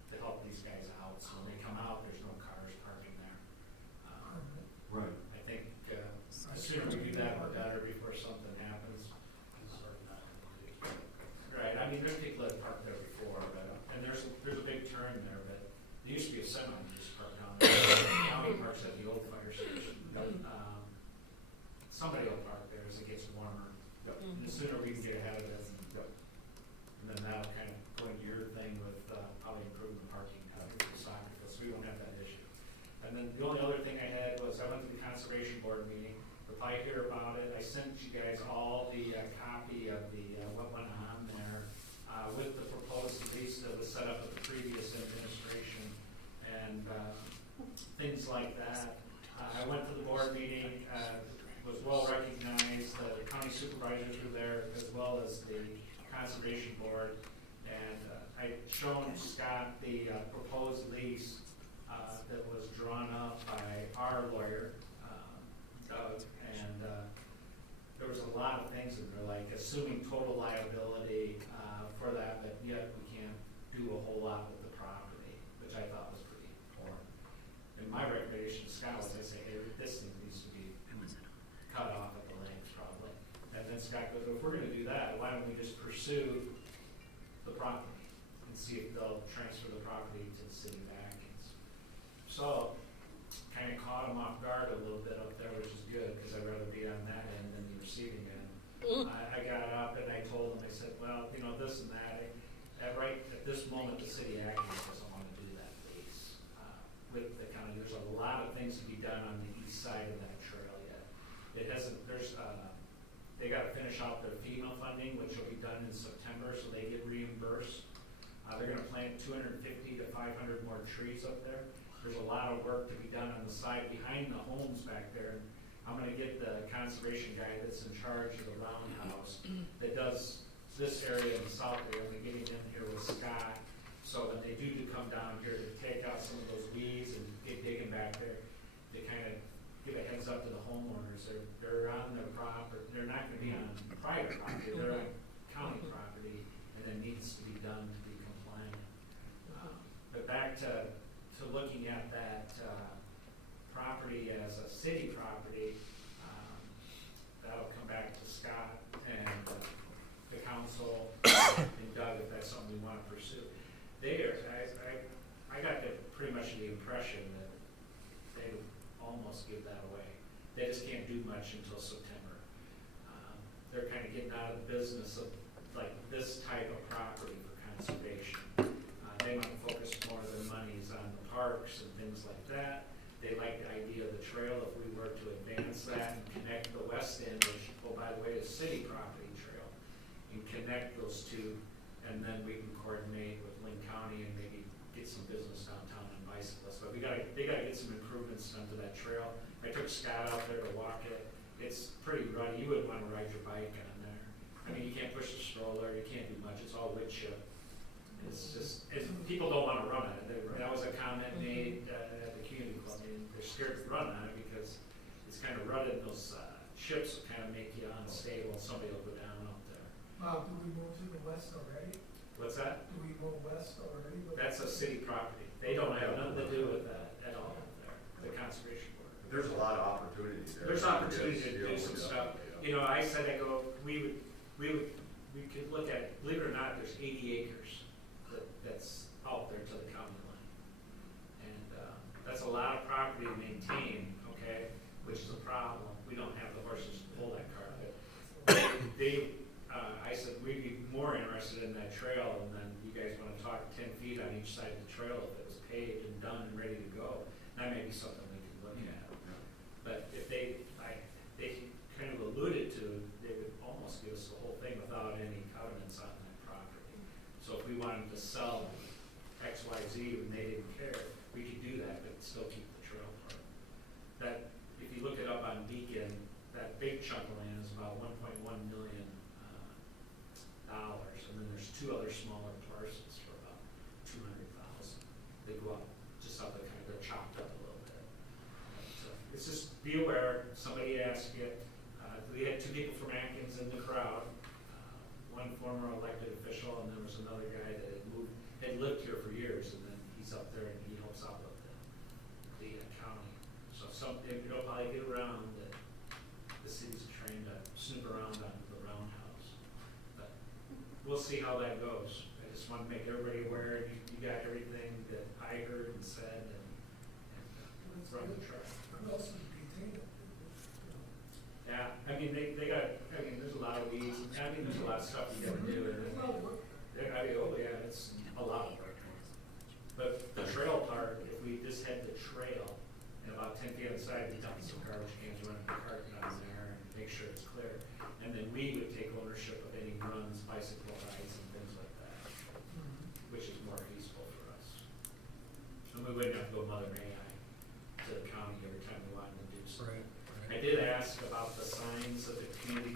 to help these guys out. So when they come out, there's no cars parking there. Right. I think then the only other thing I had was I went to the conservation board meeting. You'll probably hear about it. I sent you guys all the copy of the what went on there with the proposed lease that was set up with the previous administration and things like that. I went to the board meeting, was well recognized. The county supervisors were there as well as the conservation board. And I'd shown Scott the proposed lease that was drawn up by our lawyer, Doug, and there was a lot of things in there, like assuming total liability for that, but yet we can't do a whole lot with the property, which I thought was pretty important. And my recommendation to Scott was, I say, hey, this thing needs to be cut off at the length probably. And then Scott goes, well, if we're gonna do that, why don't we just pursue the property and see if they'll transfer the property to the city of Atkins. So, kind of caught him off guard a little bit up there, which is good, because I'd rather be on that end than the receiving end. I got up and I told him, I said, well, you know, this and that, at this moment, the city of Atkins doesn't want to do that lease with the county. There's a lot of things to be done on the east side of that trail yet. It hasn't, they gotta finish out their FEMA funding, which will be done in September, so they get reimbursed. They're gonna plant 250 to 500 more trees up there. There's a lot of work to be done on the side behind the homes back there. I'm gonna get the conservation guy that's in charge of the roundhouse that does this area in the south area. I'm gonna get him in here with Scott, so when they do come down here to take out some of those weeds and get digging back there, they kind of give a heads up to the homeowners. They're on their property. They're not gonna be on private property. They're on county property, and it needs to be done to be compliant. But back to looking at that property as a city property, that'll come back to Scott and the council and Doug if that's something we want to pursue. I got pretty much the impression that they would almost give that away. They just can't do much until September. They're kind of getting out of the business of like this type of property for conservation. They want to focus more of their monies on the parks and things like that. They like the idea of the trail. If we were to advance that and connect the west end, which, oh, by the way, is city property trail, and connect those two, and then we can coordinate with Lynn County and maybe get some business downtown on bicyclists. But they gotta get some improvements done to that trail. I took Scott out there to walk it. It's pretty ruddy. You wouldn't want to ride your bike on there. I mean, you can't push the stroller. You can't do much. It's all wood chip. It's just, people don't want to run on it. That was a comment made at the community club. I mean, they're scared to run on it because it's kind of rutted. Those chips will kind of make you unstable. Somebody will go down out there. Do we move to the west already? What's that? Do we move west already? That's a city property. They don't have nothing to do with that at all up there, the conservation board. There's a lot of opportunity there. There's opportunity to do Yes, some yeah, stuff. yeah. You know, I said, we could look at, believe it or not, there's 80 acres that's out there to the county line. And that's a lot of property to maintain, okay, which is a problem. We don't have the horses to pull that cart. I said, we'd be more interested in that trail, and then you guys want to talk 10 feet on each side of the trail if it was paved and done and ready to go. That may be something we could look at. But if they kind of alluded to, they would almost give us the whole thing without any covenants on that property. So if we wanted to sell X, Y, Z and they didn't care, we could do that, but still keep the trail part. That, if you look it up on Beacon, that big chunk of land is about $1.1 million. And then there's two other smaller parcels for about 200,000. They go up just up, they're chopped up a little bit. But, it's just be aware. Somebody asked you. We had two people from Atkins in the crowd. One former elected official, and there was another guy that had lived here for years, and then he's up there and he helps out with the county. So it'll probably get around that the city's trained to snoop around on the roundhouse. But we'll see how that goes. I just want to make everybody aware you got everything that I heard and said and run the track. What else would be taken? Yeah, I mean, there's a lot of weeds. I mean, there's a lot of stuff you gotta do. It's a lot of work. But the trail part, if we just had the trail, empty outside, we dump some garbage cans, run a cart down there and make sure it's clear. And then we would take ownership of any runs, bicycle rides and things like that, which is more peaceful for us. And we wouldn't have to go Mother May I to the county every time we wanted to do something. Right. I did ask about the signs at the community club